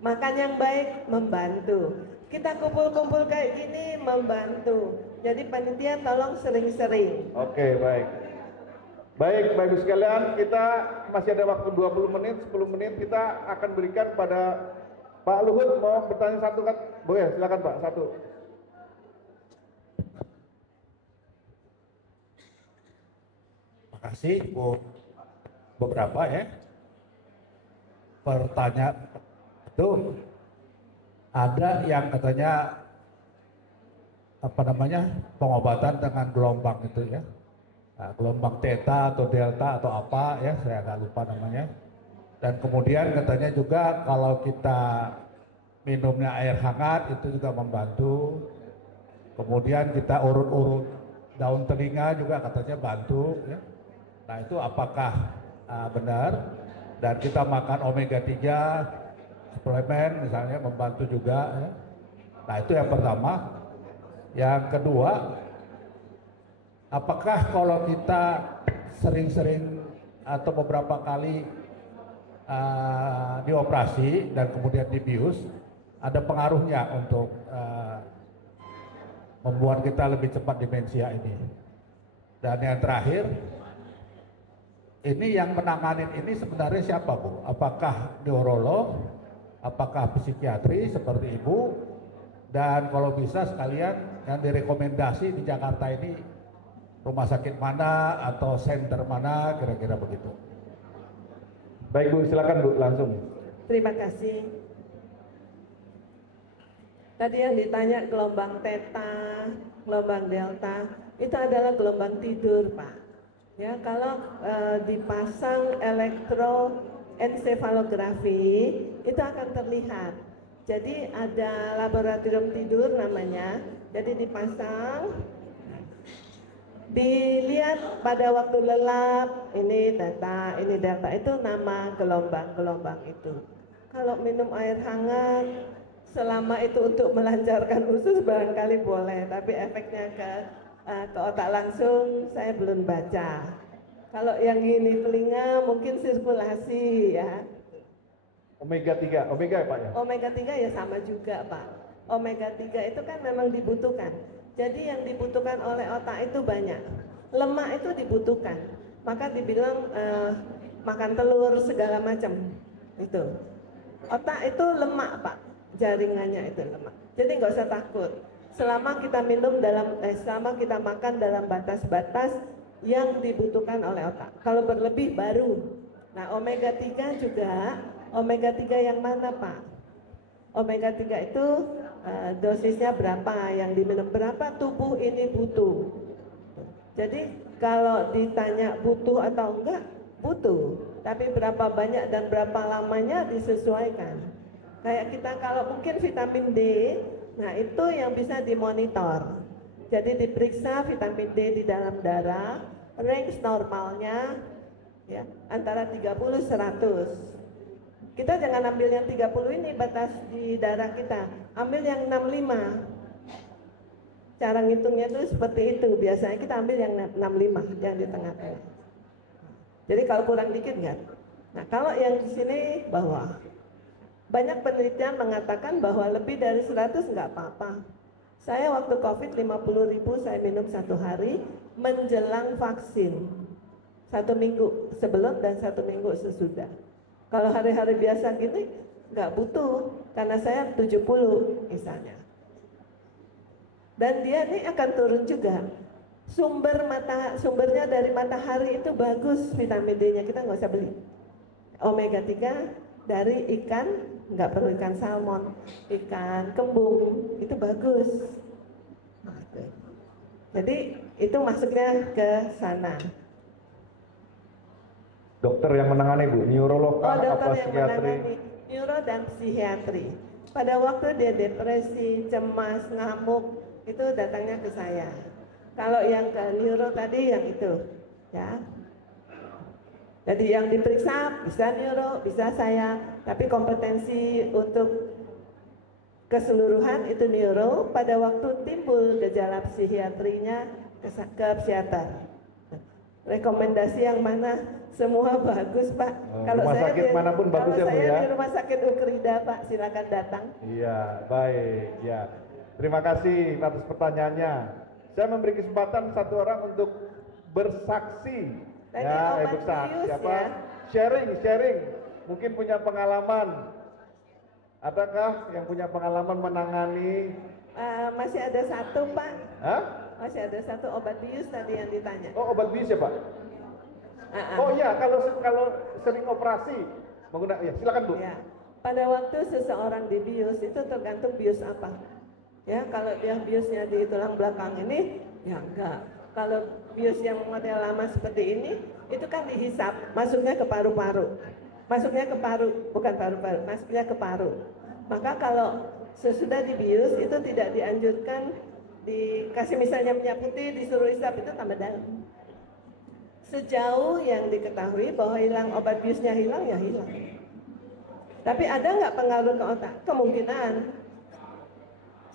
Makan yang baik, membantu. Kita kumpul-kumpul kayak gini, membantu. Jadi panitia tolong sering-sering. Oke, baik. Baik, Bapak Ibu sekalian, kita masih ada waktu 20 menit, 10 menit kita akan berikan pada Pak Luhut. Mau bertanya satu kan? Boleh, silakan Pak, satu. Makasih Bu. Beberapa ya pertanyaan itu ada yang katanya apa namanya pengobatan dengan gelombang itu ya, nah, gelombang theta atau delta atau apa ya, saya agak lupa namanya. Dan kemudian katanya juga kalau kita minumnya air hangat itu juga membantu. Kemudian kita urut-urut daun telinga juga katanya bantu ya. Nah itu apakah benar? Dan kita makan omega 3 suplemen misalnya membantu juga ya. Nah itu yang pertama. Yang kedua, apakah kalau kita sering-sering atau beberapa kali dioperasi dan kemudian dibius, ada pengaruhnya untuk membuat kita lebih cepat demensia ini? Dan yang terakhir, ini yang menanganin ini sebenarnya siapa Bu? Apakah neurolog, apakah psikiatri seperti Ibu? Dan kalau bisa sekalian yang direkomendasi di Jakarta ini rumah sakit mana atau center mana, kira-kira begitu. Baik Bu, silakan Bu, langsung. Terima kasih. Tadi yang ditanya gelombang theta, gelombang delta, itu adalah gelombang tidur Pak. Ya, kalau dipasang elektroensefalografi itu akan terlihat. Jadi ada laboratorium tidur namanya. Jadi dipasang, dilihat pada waktu lelap, ini theta, ini delta, itu nama gelombang-gelombang itu. Kalau minum air hangat, selama itu untuk melancarkan usus barangkali boleh, tapi efeknya ke otak langsung saya belum baca. Kalau yang ini telinga mungkin sirkulasi ya. Omega 3, omega ya Pak ya? Omega 3 ya sama juga Pak. Omega 3 itu kan memang dibutuhkan. Jadi yang dibutuhkan oleh otak itu banyak. Lemak itu dibutuhkan. Maka dibilang makan telur segala macam. Itu. Otak itu lemak Pak. Jaringannya itu lemak. Jadi nggak usah takut. Selama kita selama kita makan dalam batas-batas yang dibutuhkan oleh otak. Kalau berlebih baru. Nah, omega 3 juga, omega 3 yang mana Pak? Omega 3 itu dosisnya berapa, yang diminum berapa tubuh ini butuh. Jadi kalau ditanya butuh atau enggak, butuh. Tapi berapa banyak dan berapa lamanya disesuaikan. Kayak kita kalau mungkin vitamin D, nah itu yang bisa dimonitor. Jadi diperiksa vitamin D di dalam darah, range normalnya ya antara 30-100. Kita jangan ambil yang 30 ini batas di darah kita, ambil yang 65. Cara ngitungnya itu seperti itu, biasanya kita ambil yang 65, yang di tengah-tengah. Jadi kalau kurang dikit enggak, Nah, kalau yang di sini bawah, banyak penelitian mengatakan bahwa lebih dari 100 nggak apa-apa. Saya waktu COVID 50.000 saya minum 1 hari menjelang vaksin. 1 minggu sebelum dan 1 minggu sesudah. Kalau hari-hari biasa gini nggak butuh, karena saya 70 misalnya. Dan dia ini akan turun juga. Sumbernya dari matahari itu bagus vitamin D-nya, kita nggak usah beli. Omega 3 dari ikan, nggak perlu ikan salmon, ikan kembung, itu bagus. Jadi itu masuknya ke sana. Dokter yang menangani Bu, neurolog Oh, dokter apa yang psikiatri? menangani neuro dan psikiatri. Pada waktu dia depresi, cemas, ngamuk, itu datangnya ke saya. Kalau yang ke neuro tadi yang itu, ya. Jadi yang diperiksa bisa neuro, bisa saya, tapi kompetensi untuk keseluruhan itu neuro. Pada waktu timbul gejala psikiatrinya ke psikiater. Rekomendasi yang mana? Semua bagus Pak. Kalau Rumah saya sakit manapun bagus ya Bu ya. di Rumah Sakit Ukrida Pak, silakan datang. Iya, baik. Ya, terima kasih atas pertanyaannya. Saya memberi kesempatan satu orang untuk bersaksi. Tadi Ya, obat bersaksi. bius Siapa? ya. Sharing. Mungkin punya pengalaman. Adakah yang punya pengalaman menangani? Masih ada satu Pak. Hah? Masih ada satu obat bius tadi yang ditanya. Oh, obat bius ya Pak? Oh iya, kalau sering operasi menggunakan, ya silakan Bu. Ya. Pada waktu seseorang dibius itu tergantung bius apa. Ya, kalau dia biusnya di tulang belakang ini, ya enggak. Kalau bius yang model lama seperti ini, itu kan dihisap, masuknya ke paru-paru. Masuknya ke paru, bukan paru-paru, masuknya ke paru. Maka kalau sesudah dibius itu tidak dianjurkan dikasih misalnya minyak putih disuruh hisap, itu tambah dalam. Sejauh yang diketahui bahwa hilang obat biusnya hilang, ya hilang. Tapi ada nggak pengaruh ke otak? Kemungkinan.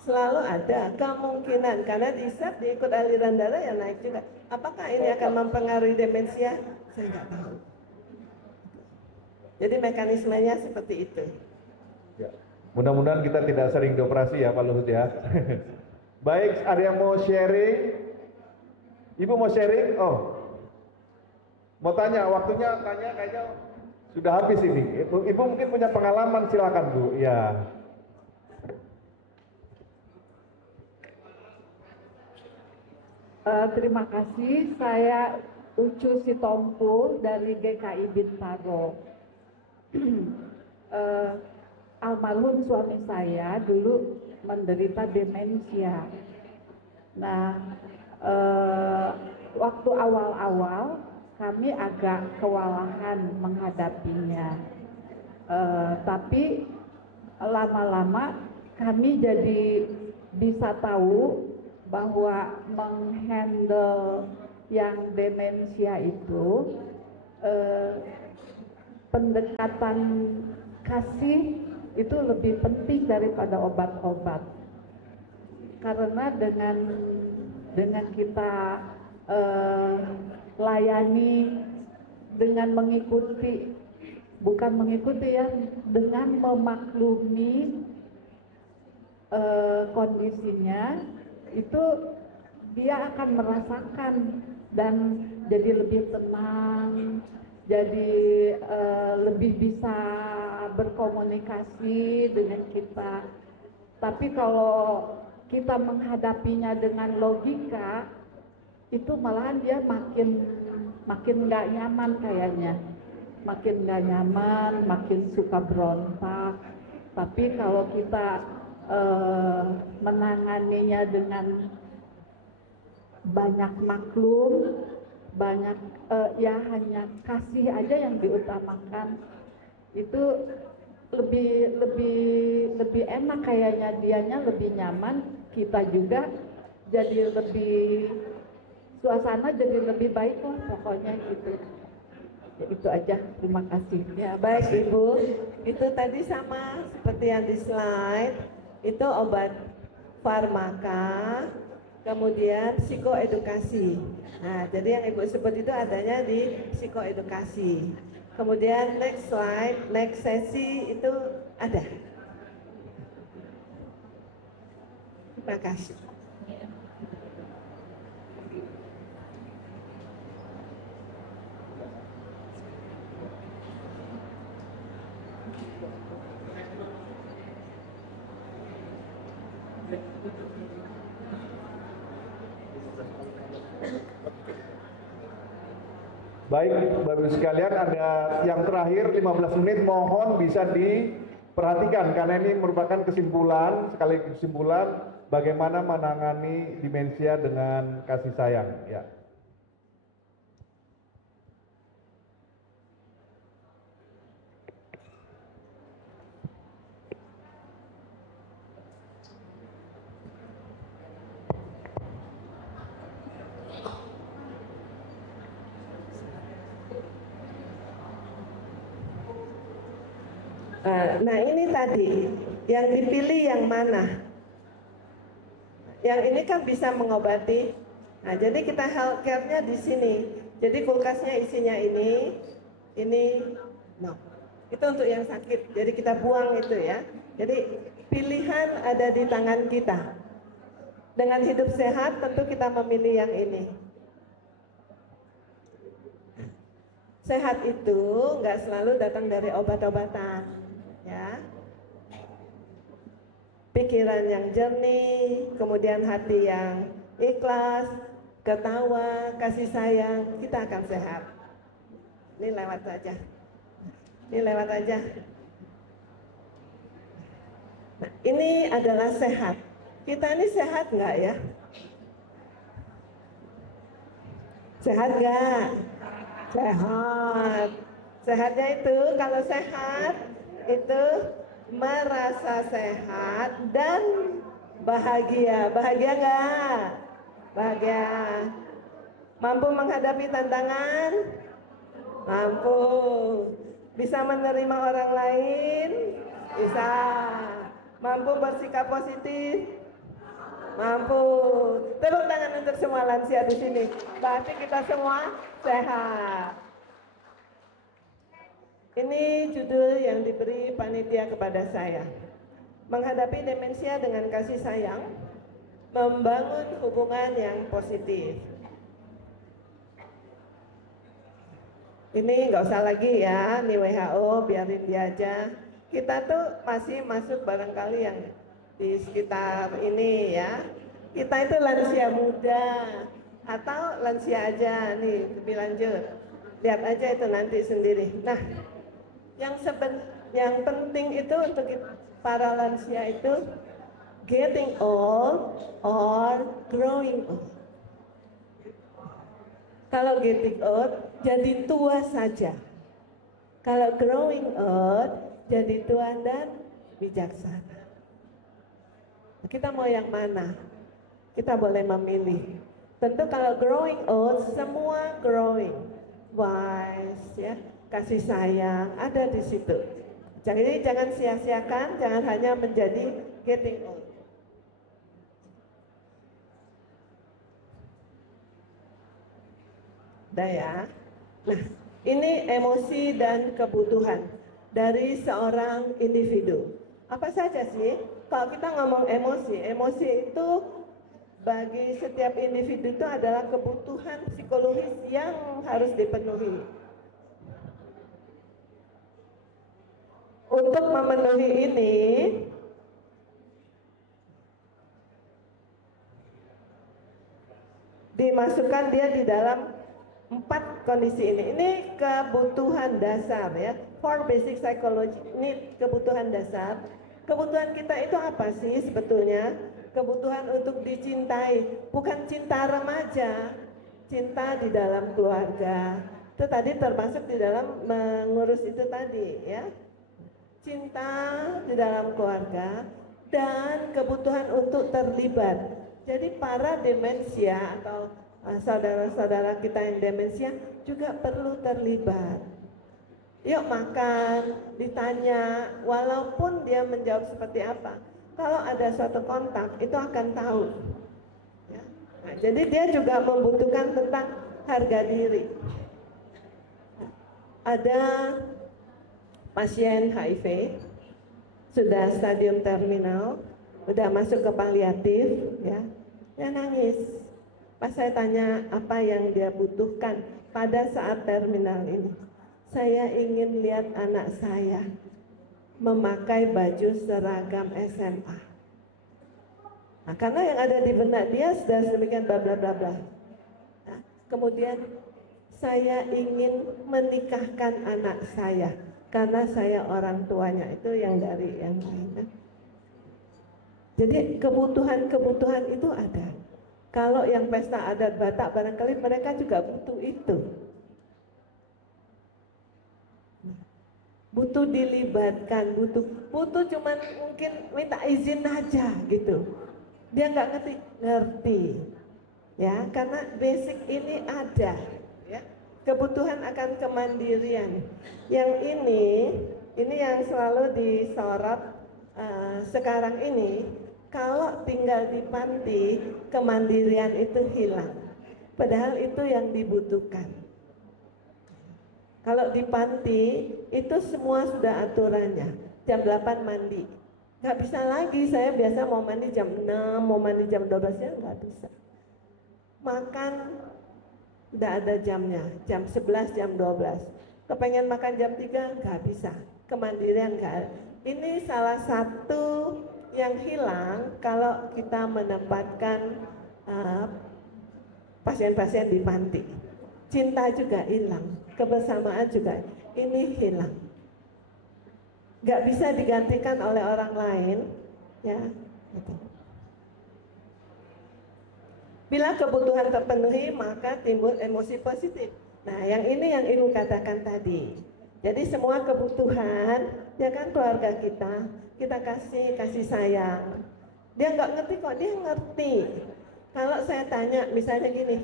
Selalu ada kemungkinan, karena dihisap diikut aliran darah ya naik juga. Apakah ini akan mempengaruhi demensia? Saya nggak tahu. Jadi mekanismenya seperti itu. Ya. Mudah-mudahan kita tidak sering dioperasi ya Pak Luhut ya. Baik, ada yang mau sharing? Ibu mau sharing? Oh, mau tanya, waktunya tanya kayaknya sudah habis ini. Ibu mungkin punya pengalaman, silakan Bu. Ya. Terima kasih, saya Ucu Sitompu dari GKI Bintaro. Almarhum suami saya dulu menderita demensia. Nah, waktu awal-awal kami agak kewalahan menghadapinya. Tapi lama-lama kami jadi bisa tahu bahwa menghandle yang demensia itu pendekatan kasih itu lebih penting daripada obat-obat, karena dengan kita layani dengan mengikuti, bukan mengikuti ya, dengan memaklumi kondisinya, itu dia akan merasakan dan jadi lebih tenang, jadi lebih bisa berkomunikasi dengan kita. Tapi kalau kita menghadapinya dengan logika, itu malahan dia makin nggak nyaman kayaknya, makin nggak nyaman, makin suka berontak. Tapi kalau kita menanganinya dengan banyak maklum, banyak ya hanya kasih aja yang diutamakan, itu lebih enak kayaknya, dianya lebih nyaman, kita juga jadi lebih, suasana jadi lebih baik lah pokoknya gitu. Ya, itu aja, terima kasih. Ya baik Ibu, itu tadi sama seperti yang di slide, itu obat farmaka, kemudian psikoedukasi. Nah, jadi yang Ibu sebut itu adanya di psikoedukasi. Kemudian next slide, next sesi itu ada. Terima kasih. Baik, Bapak Ibu sekalian, ada yang terakhir 15 menit, mohon bisa diperhatikan karena ini merupakan kesimpulan, sekali kesimpulan bagaimana menangani demensia dengan kasih sayang, ya. Nah ini tadi, yang dipilih yang mana? Yang ini kan bisa mengobati. Nah jadi kita healthcare-nya di sini. Jadi kulkasnya isinya ini, no. Itu untuk yang sakit, jadi kita buang itu ya. Jadi pilihan ada di tangan kita. Dengan hidup sehat tentu kita memilih yang ini. Sehat itu nggak selalu datang dari obat-obatan, ya. Pikiran yang jernih, kemudian hati yang ikhlas, ketawa, kasih sayang, kita akan sehat. Ini lewat saja. Ini lewat aja. Nah, ini adalah sehat. Kita ini sehat nggak ya? Sehat nggak? Sehat. Sehatnya itu kalau sehat itu merasa sehat dan bahagia. Bahagia nggak? Bahagia. Mampu menghadapi tantangan? Mampu. Bisa menerima orang lain? Bisa. Mampu bersikap positif? Mampu. Tepuk tangan untuk semua lansia di sini. Berarti kita semua sehat. Ini judul yang diberi panitia kepada saya. Menghadapi demensia dengan kasih sayang, membangun hubungan yang positif. Ini nggak usah lagi ya, nih WHO, biarin dia aja. Kita tuh masih masuk barangkali yang di sekitar ini ya. Kita itu lansia muda atau lansia aja nih, lebih lanjut. Lihat aja itu nanti sendiri. Nah, yang penting itu untuk para lansia itu getting old or growing old. Kalau getting old jadi tua saja. Kalau growing old jadi tua dan bijaksana. Kita mau yang mana? Kita boleh memilih. Tentu kalau growing old, semua growing, wise, ya, kasih sayang ada di situ. Jadi jangan sia-siakan, jangan hanya menjadi getting old. Udah ya. Nah, ini emosi dan kebutuhan dari seorang individu. Apa saja sih? Kalau kita ngomong emosi, emosi itu bagi setiap individu itu adalah kebutuhan psikologis yang harus dipenuhi. Untuk memenuhi ini, dimasukkan dia di dalam 4 kondisi ini. Ini kebutuhan dasar ya, 4 basic psychology need, kebutuhan dasar. Kebutuhan kita itu apa sih sebetulnya? Kebutuhan untuk dicintai, bukan cinta remaja, cinta di dalam keluarga. Itu tadi termasuk di dalam mengurus itu tadi ya. Cinta di dalam keluarga dan kebutuhan untuk terlibat. Jadi para demensia atau saudara-saudara kita yang demensia juga perlu terlibat. Yuk makan, ditanya, walaupun dia menjawab seperti apa, kalau ada suatu kontak itu akan tahu. Ya. Nah, jadi dia juga membutuhkan tentang harga diri. ada pasien HIV sudah stadium terminal, udah masuk ke paliatif, ya, dia nangis. Pas saya tanya apa yang dia butuhkan pada saat terminal ini, saya ingin lihat anak saya memakai baju seragam SMA. Nah, karena yang ada di benak dia sudah sedemikian bla bla bla bla. Nah, kemudian saya ingin menikahkan anak saya karena saya orang tuanya, itu yang dari yang lain. Jadi kebutuhan-kebutuhan itu ada. Kalau yang pesta adat Batak barangkali mereka juga butuh itu. Butuh dilibatkan, butuh cuman mungkin minta izin aja gitu. Dia nggak ngerti, ya, karena basic ini ada, ya. Kebutuhan akan kemandirian. Yang ini yang selalu disorot sekarang ini. Kalau tinggal di panti, kemandirian itu hilang. Padahal itu yang dibutuhkan. Kalau di panti, itu semua sudah aturannya. Jam 8 mandi. Nggak bisa lagi, saya biasa mau mandi jam 6, mau mandi jam 12, ya nggak bisa. Makan, nggak ada jamnya. Jam 11, jam 12. Kepengen makan jam 3, nggak bisa. Kemandirian nggak ada. Ini salah satu yang hilang kalau kita menempatkan pasien-pasien di panti. Cinta juga hilang, kebersamaan juga ini hilang. Gak bisa digantikan oleh orang lain, ya. Gitu. Bila kebutuhan terpenuhi, maka timbul emosi positif. Nah, yang ini yang Ibu katakan tadi. Jadi semua kebutuhan, ya kan, keluarga kita kasih sayang. Dia nggak ngerti kok, dia ngerti. Kalau saya tanya misalnya gini,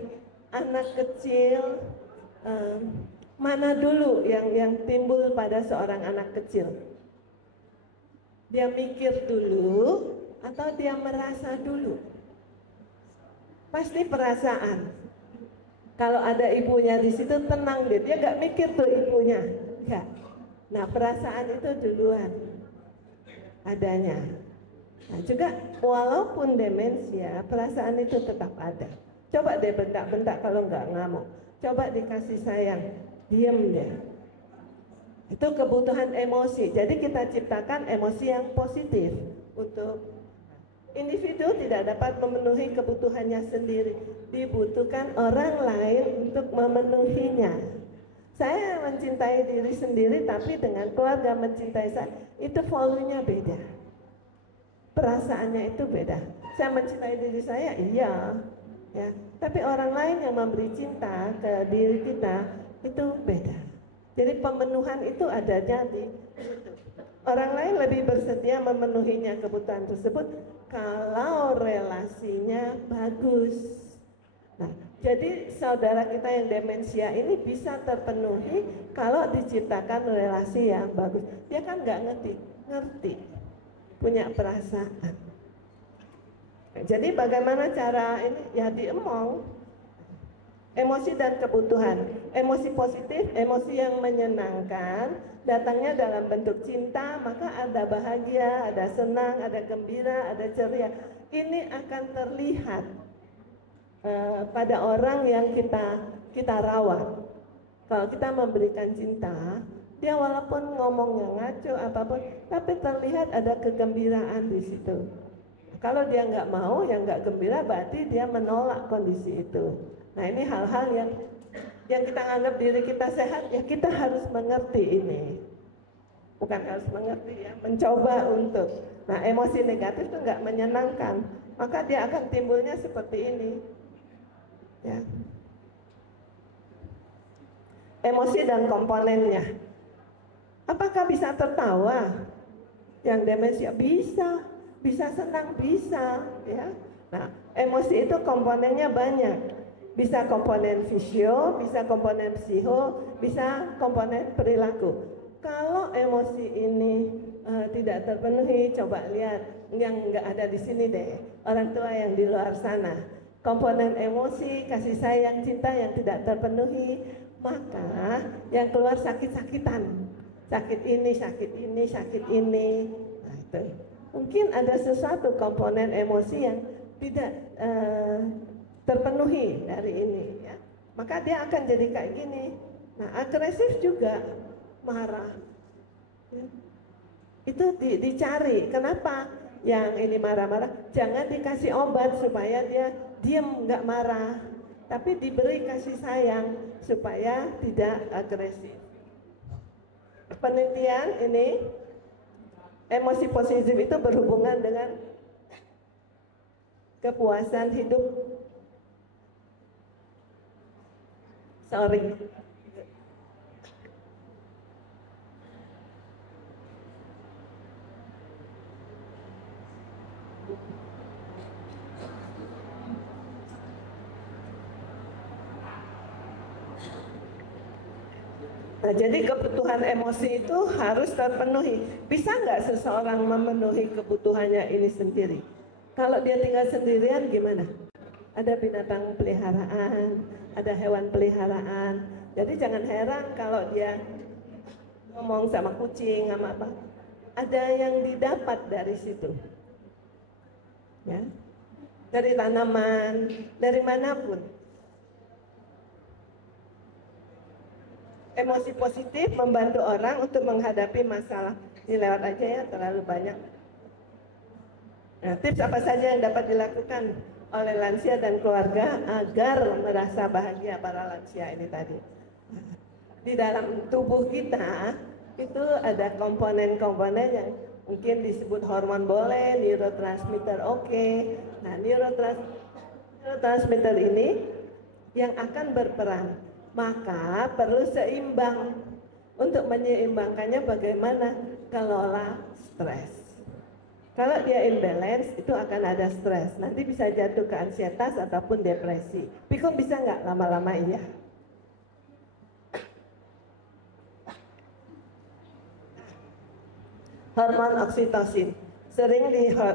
anak kecil mana dulu yang timbul pada seorang anak kecil? Dia mikir dulu atau dia merasa dulu? Pasti perasaan. Kalau ada ibunya di situ tenang dia nggak mikir tuh ibunya, enggak. Nah, perasaan itu duluan adanya. Nah, juga walaupun demensia, perasaan itu tetap ada. Coba deh bentak-bentak kalau nggak ngamuk. Coba dikasih sayang, diem deh. Itu kebutuhan emosi. Jadi kita ciptakan emosi yang positif untuk individu tidak dapat memenuhi kebutuhannya sendiri. Dibutuhkan orang lain untuk memenuhinya. Saya mencintai diri sendiri, tapi dengan keluarga mencintai saya, itu volumenya beda. Perasaannya itu beda. Saya mencintai diri saya, iya, ya. Tapi orang lain yang memberi cinta ke diri kita itu beda. Jadi pemenuhan itu adanya di orang lain lebih bersedia memenuhinya kebutuhan tersebut kalau relasinya bagus. Nah, jadi saudara kita yang demensia ini bisa terpenuhi kalau diciptakan relasi yang bagus. Dia kan nggak ngerti, punya perasaan. Jadi bagaimana cara ini? Ya diemong. Emosi dan kebutuhan. Emosi positif, emosi yang menyenangkan, datangnya dalam bentuk cinta, maka ada bahagia, ada senang, ada gembira, ada ceria. Ini akan terlihat pada orang yang kita rawat. Kalau kita memberikan cinta, dia walaupun ngomongnya ngaco apapun, tapi terlihat ada kegembiraan di situ. Kalau dia nggak mau, yang nggak gembira, berarti dia menolak kondisi itu. Nah, ini hal-hal yang kita anggap diri kita sehat, ya kita harus mengerti ini. Bukan harus mengerti, ya, mencoba untuk. Nah, emosi negatif itu nggak menyenangkan, maka dia akan timbulnya seperti ini. Ya. Emosi dan komponennya. Apakah bisa tertawa? Yang demensia bisa senang, bisa, ya. Nah, emosi itu komponennya banyak. Bisa komponen fisio, bisa komponen psiko, bisa komponen perilaku. Kalau emosi ini tidak terpenuhi, coba lihat yang nggak ada di sini deh, orang tua yang di luar sana. Komponen emosi, kasih sayang, cinta yang tidak terpenuhi, maka yang keluar sakit-sakitan, sakit ini, sakit ini, sakit ini. Nah, itu mungkin ada sesuatu komponen emosi yang tidak terpenuhi dari ini, ya. Maka dia akan jadi kayak gini. Nah, agresif juga, marah. Ya. Itu dicari. Kenapa yang ini marah-marah? Jangan dikasih obat supaya dia diam, nggak marah. Tapi diberi kasih sayang supaya tidak agresif. Penelitian ini, emosi positif itu berhubungan dengan kepuasan hidup. Sorry. Nah, jadi kebutuhan emosi itu harus terpenuhi. Bisa nggak seseorang memenuhi kebutuhannya ini sendiri? Kalau dia tinggal sendirian gimana? Ada binatang peliharaan, ada hewan peliharaan. Jadi jangan heran kalau dia ngomong sama kucing, sama apa. Ada yang didapat dari situ. Ya. Dari tanaman, dari manapun. Emosi positif membantu orang untuk menghadapi masalah. Ini lewat aja ya, terlalu banyak. Nah, tips apa saja yang dapat dilakukan oleh lansia dan keluarga agar merasa bahagia para lansia ini tadi? Di dalam tubuh kita itu ada komponen-komponen yang mungkin disebut hormon boleh, neurotransmitter oke. Nah, neurotransmitter ini yang akan berperan. Maka perlu seimbang. Untuk menyeimbangkannya bagaimana? Kelola stres. Kalau dia imbalance itu akan ada stres. Nanti bisa jatuh ke ansietas ataupun depresi. Piko bisa nggak lama-lama iya? Hormon oksitosin sering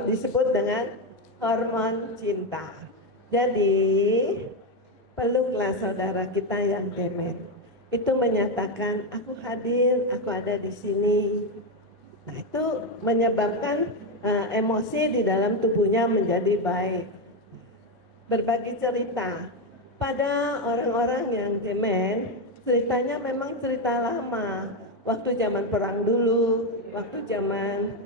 disebut dengan hormon cinta. Jadi peluklah saudara kita yang demen. Itu menyatakan, aku hadir, aku ada di sini. Nah, itu menyebabkan emosi di dalam tubuhnya menjadi baik. Berbagi cerita. Pada orang-orang yang demen, ceritanya memang cerita lama. Waktu zaman perang dulu, waktu zaman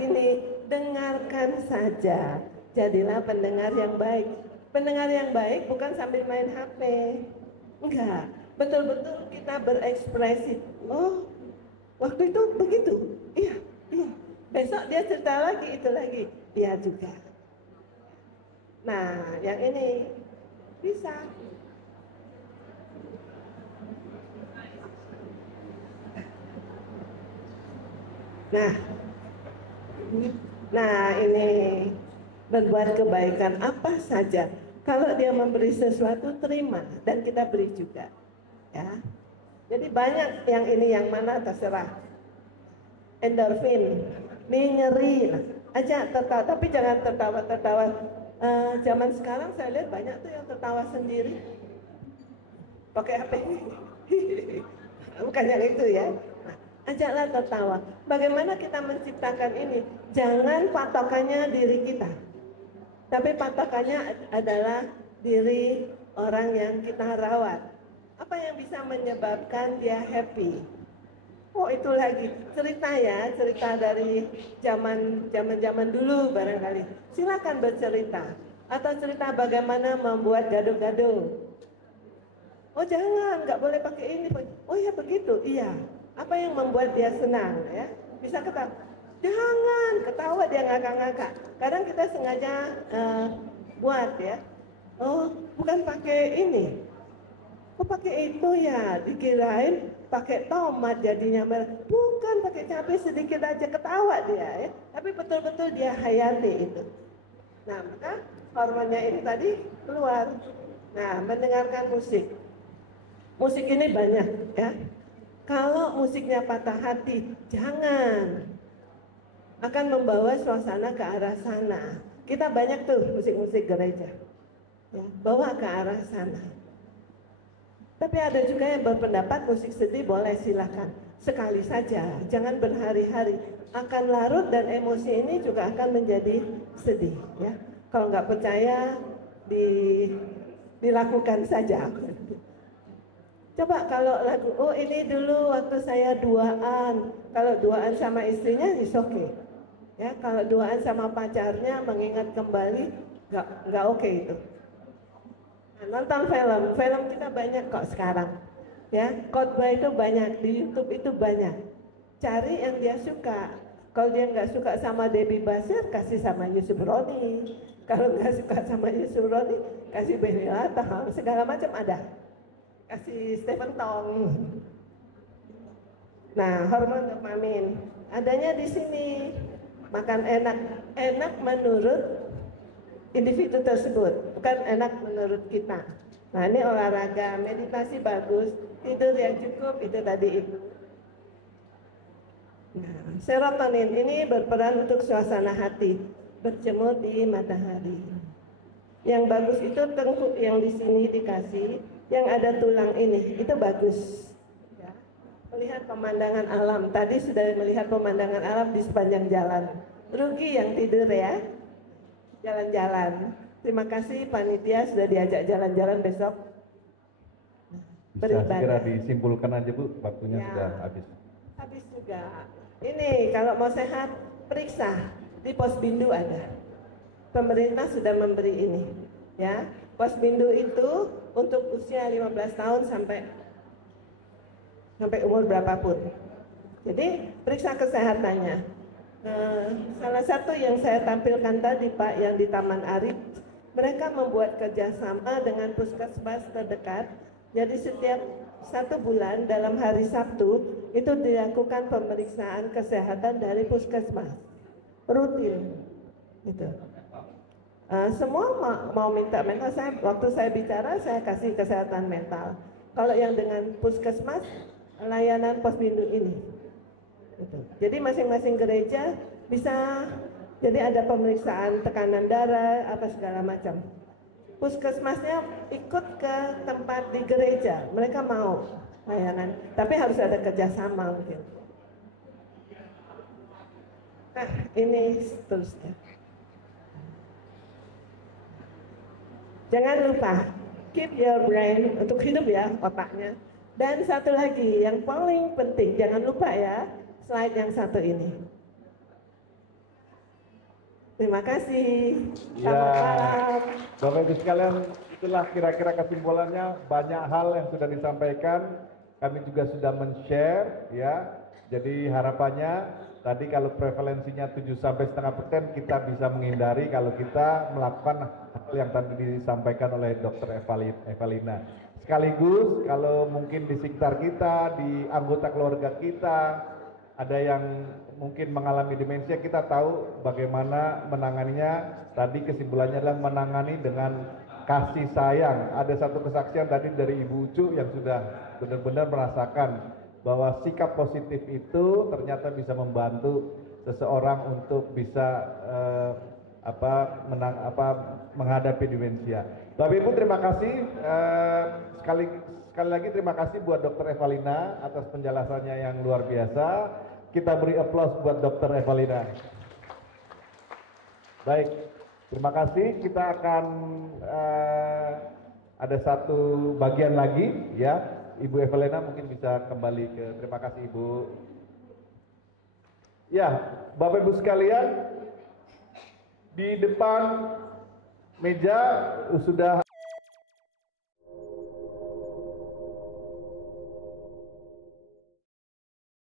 ini, dengarkan saja. Jadilah pendengar yang baik. Pendengar yang baik bukan sambil main HP. Enggak, betul-betul kita berekspresi. Oh, waktu itu begitu. Iya, iya. Besok dia cerita lagi, itu lagi. Iya juga. Nah, yang ini bisa. Nah ini berbuat kebaikan apa saja. Kalau dia memberi sesuatu, terima dan kita beri juga, ya. Jadi banyak yang ini, yang mana terserah. Endorfin, nih nyeri, nah, aja tertawa, tapi jangan tertawa. Zaman sekarang saya lihat banyak tuh yang tertawa sendiri, pakai HP. Bukan yang itu ya. Nah, ajaklah tertawa. Bagaimana kita menciptakan ini? Jangan patokannya diri kita. Tapi patokannya adalah diri orang yang kita rawat. Apa yang bisa menyebabkan dia happy? Oh, itu lagi cerita ya, cerita dari zaman dulu barangkali. Silakan bercerita atau cerita bagaimana membuat gaduh-gaduh. Oh jangan, nggak boleh pakai ini. Oh ya begitu, iya. Apa yang membuat dia senang ya? Bisa ketawa. Jangan ketawa dia ngakak-ngakak. Kadang kita sengaja buat ya. Oh, bukan pakai ini. Oh, pakai itu ya. Dikirain pakai tomat jadinya merah. Bukan, pakai cabai sedikit aja, ketawa dia ya. Tapi betul-betul dia hayati itu. Nah, maka hormonnya ini tadi keluar. Nah, mendengarkan musik. Musik ini banyak ya. Kalau musiknya patah hati, jangan. Akan membawa suasana ke arah sana. Kita banyak tuh musik-musik gereja, ya, bawa ke arah sana. Tapi ada juga yang berpendapat musik sedih boleh, silahkan. Sekali saja, jangan berhari-hari. Akan larut dan emosi ini juga akan menjadi sedih. Ya, kalau nggak percaya, dilakukan saja. Coba kalau lagu, oh ini dulu waktu saya duaan. Kalau duaan sama istrinya, is okay. Ya, kalau duaan sama pacarnya mengingat kembali, nggak oke itu. Nonton film kita banyak kok sekarang. Ya, khotbah itu banyak, di YouTube itu banyak. Cari yang dia suka. Kalau dia nggak suka sama Debbie Basir, kasih sama Yusuf Roni. Kalau nggak suka sama Yusuf Roni, kasih Benny Lataham, segala macam ada. Kasih Stephen Tong. Nah, hormon dopamin adanya di sini. Makan enak menurut individu tersebut, bukan enak menurut kita. Nah, ini olahraga, meditasi bagus, tidur yang cukup, itu tadi Ibu. Nah, serotonin ini berperan untuk suasana hati, berjemur di matahari. Yang bagus itu tengkuk yang di sini dikasih, yang ada tulang ini, itu bagus. Ya. Melihat pemandangan alam, tadi sudah melihat pemandangan alam di sepanjang jalan. Rugi yang tidur ya. Jalan-jalan. Terima kasih panitia sudah diajak jalan-jalan besok. Bisa segera disimpulkan aja Bu, waktunya sudah habis. Habis juga. Ini kalau mau sehat, periksa di Posbindu ada. Pemerintah sudah memberi ini. Ya, Posbindu itu untuk usia 15 tahun sampai umur berapapun. Jadi periksa kesehatannya. Salah satu yang saya tampilkan tadi Pak, yang di Taman Arif, mereka membuat kerjasama dengan puskesmas terdekat. Jadi setiap 1 bulan dalam hari Sabtu itu dilakukan pemeriksaan kesehatan dari puskesmas rutin. Gitu. Semua mau minta mental, waktu saya bicara saya kasih kesehatan mental. Kalau yang dengan puskesmas, layanan Posbindu ini. Gitu. Jadi masing-masing gereja bisa, jadi ada pemeriksaan tekanan darah, apa segala macam. Puskesmasnya ikut ke tempat di gereja, mereka mau layanan, tapi harus ada kerjasama mungkin. Nah, ini seterusnya. Jangan lupa, keep your brain, untuk hidup ya, otaknya. Dan satu lagi, yang paling penting, jangan lupa ya, slide yang satu ini. Terima kasih. Selamat malam. Bapak Ibu sekalian, itulah kira-kira kesimpulannya. Banyak hal yang sudah disampaikan. Kami juga sudah men-share ya. Jadi harapannya tadi kalau prevalensinya 7,5%, kita bisa menghindari kalau kita melakukan hal yang tadi disampaikan oleh Dr. Evalina. Sekaligus kalau mungkin di sekitar kita, di anggota keluarga kita, ada yang mungkin mengalami demensia, kita tahu bagaimana menanganinya. Tadi kesimpulannya adalah menangani dengan kasih sayang. Ada satu kesaksian tadi dari Ibu Ucu yang sudah benar-benar merasakan bahwa sikap positif itu ternyata bisa membantu seseorang untuk bisa menghadapi demensia. Bapak Ibu terima kasih, sekali lagi terima kasih buat Dr. Evalina atas penjelasannya yang luar biasa. Kita beri aplaus buat Dr. Evalina. Baik, terima kasih. Kita akan ada satu bagian lagi ya. Ibu Evalina mungkin bisa kembali ke, terima kasih Ibu. Ya, Bapak Ibu sekalian, di depan meja sudah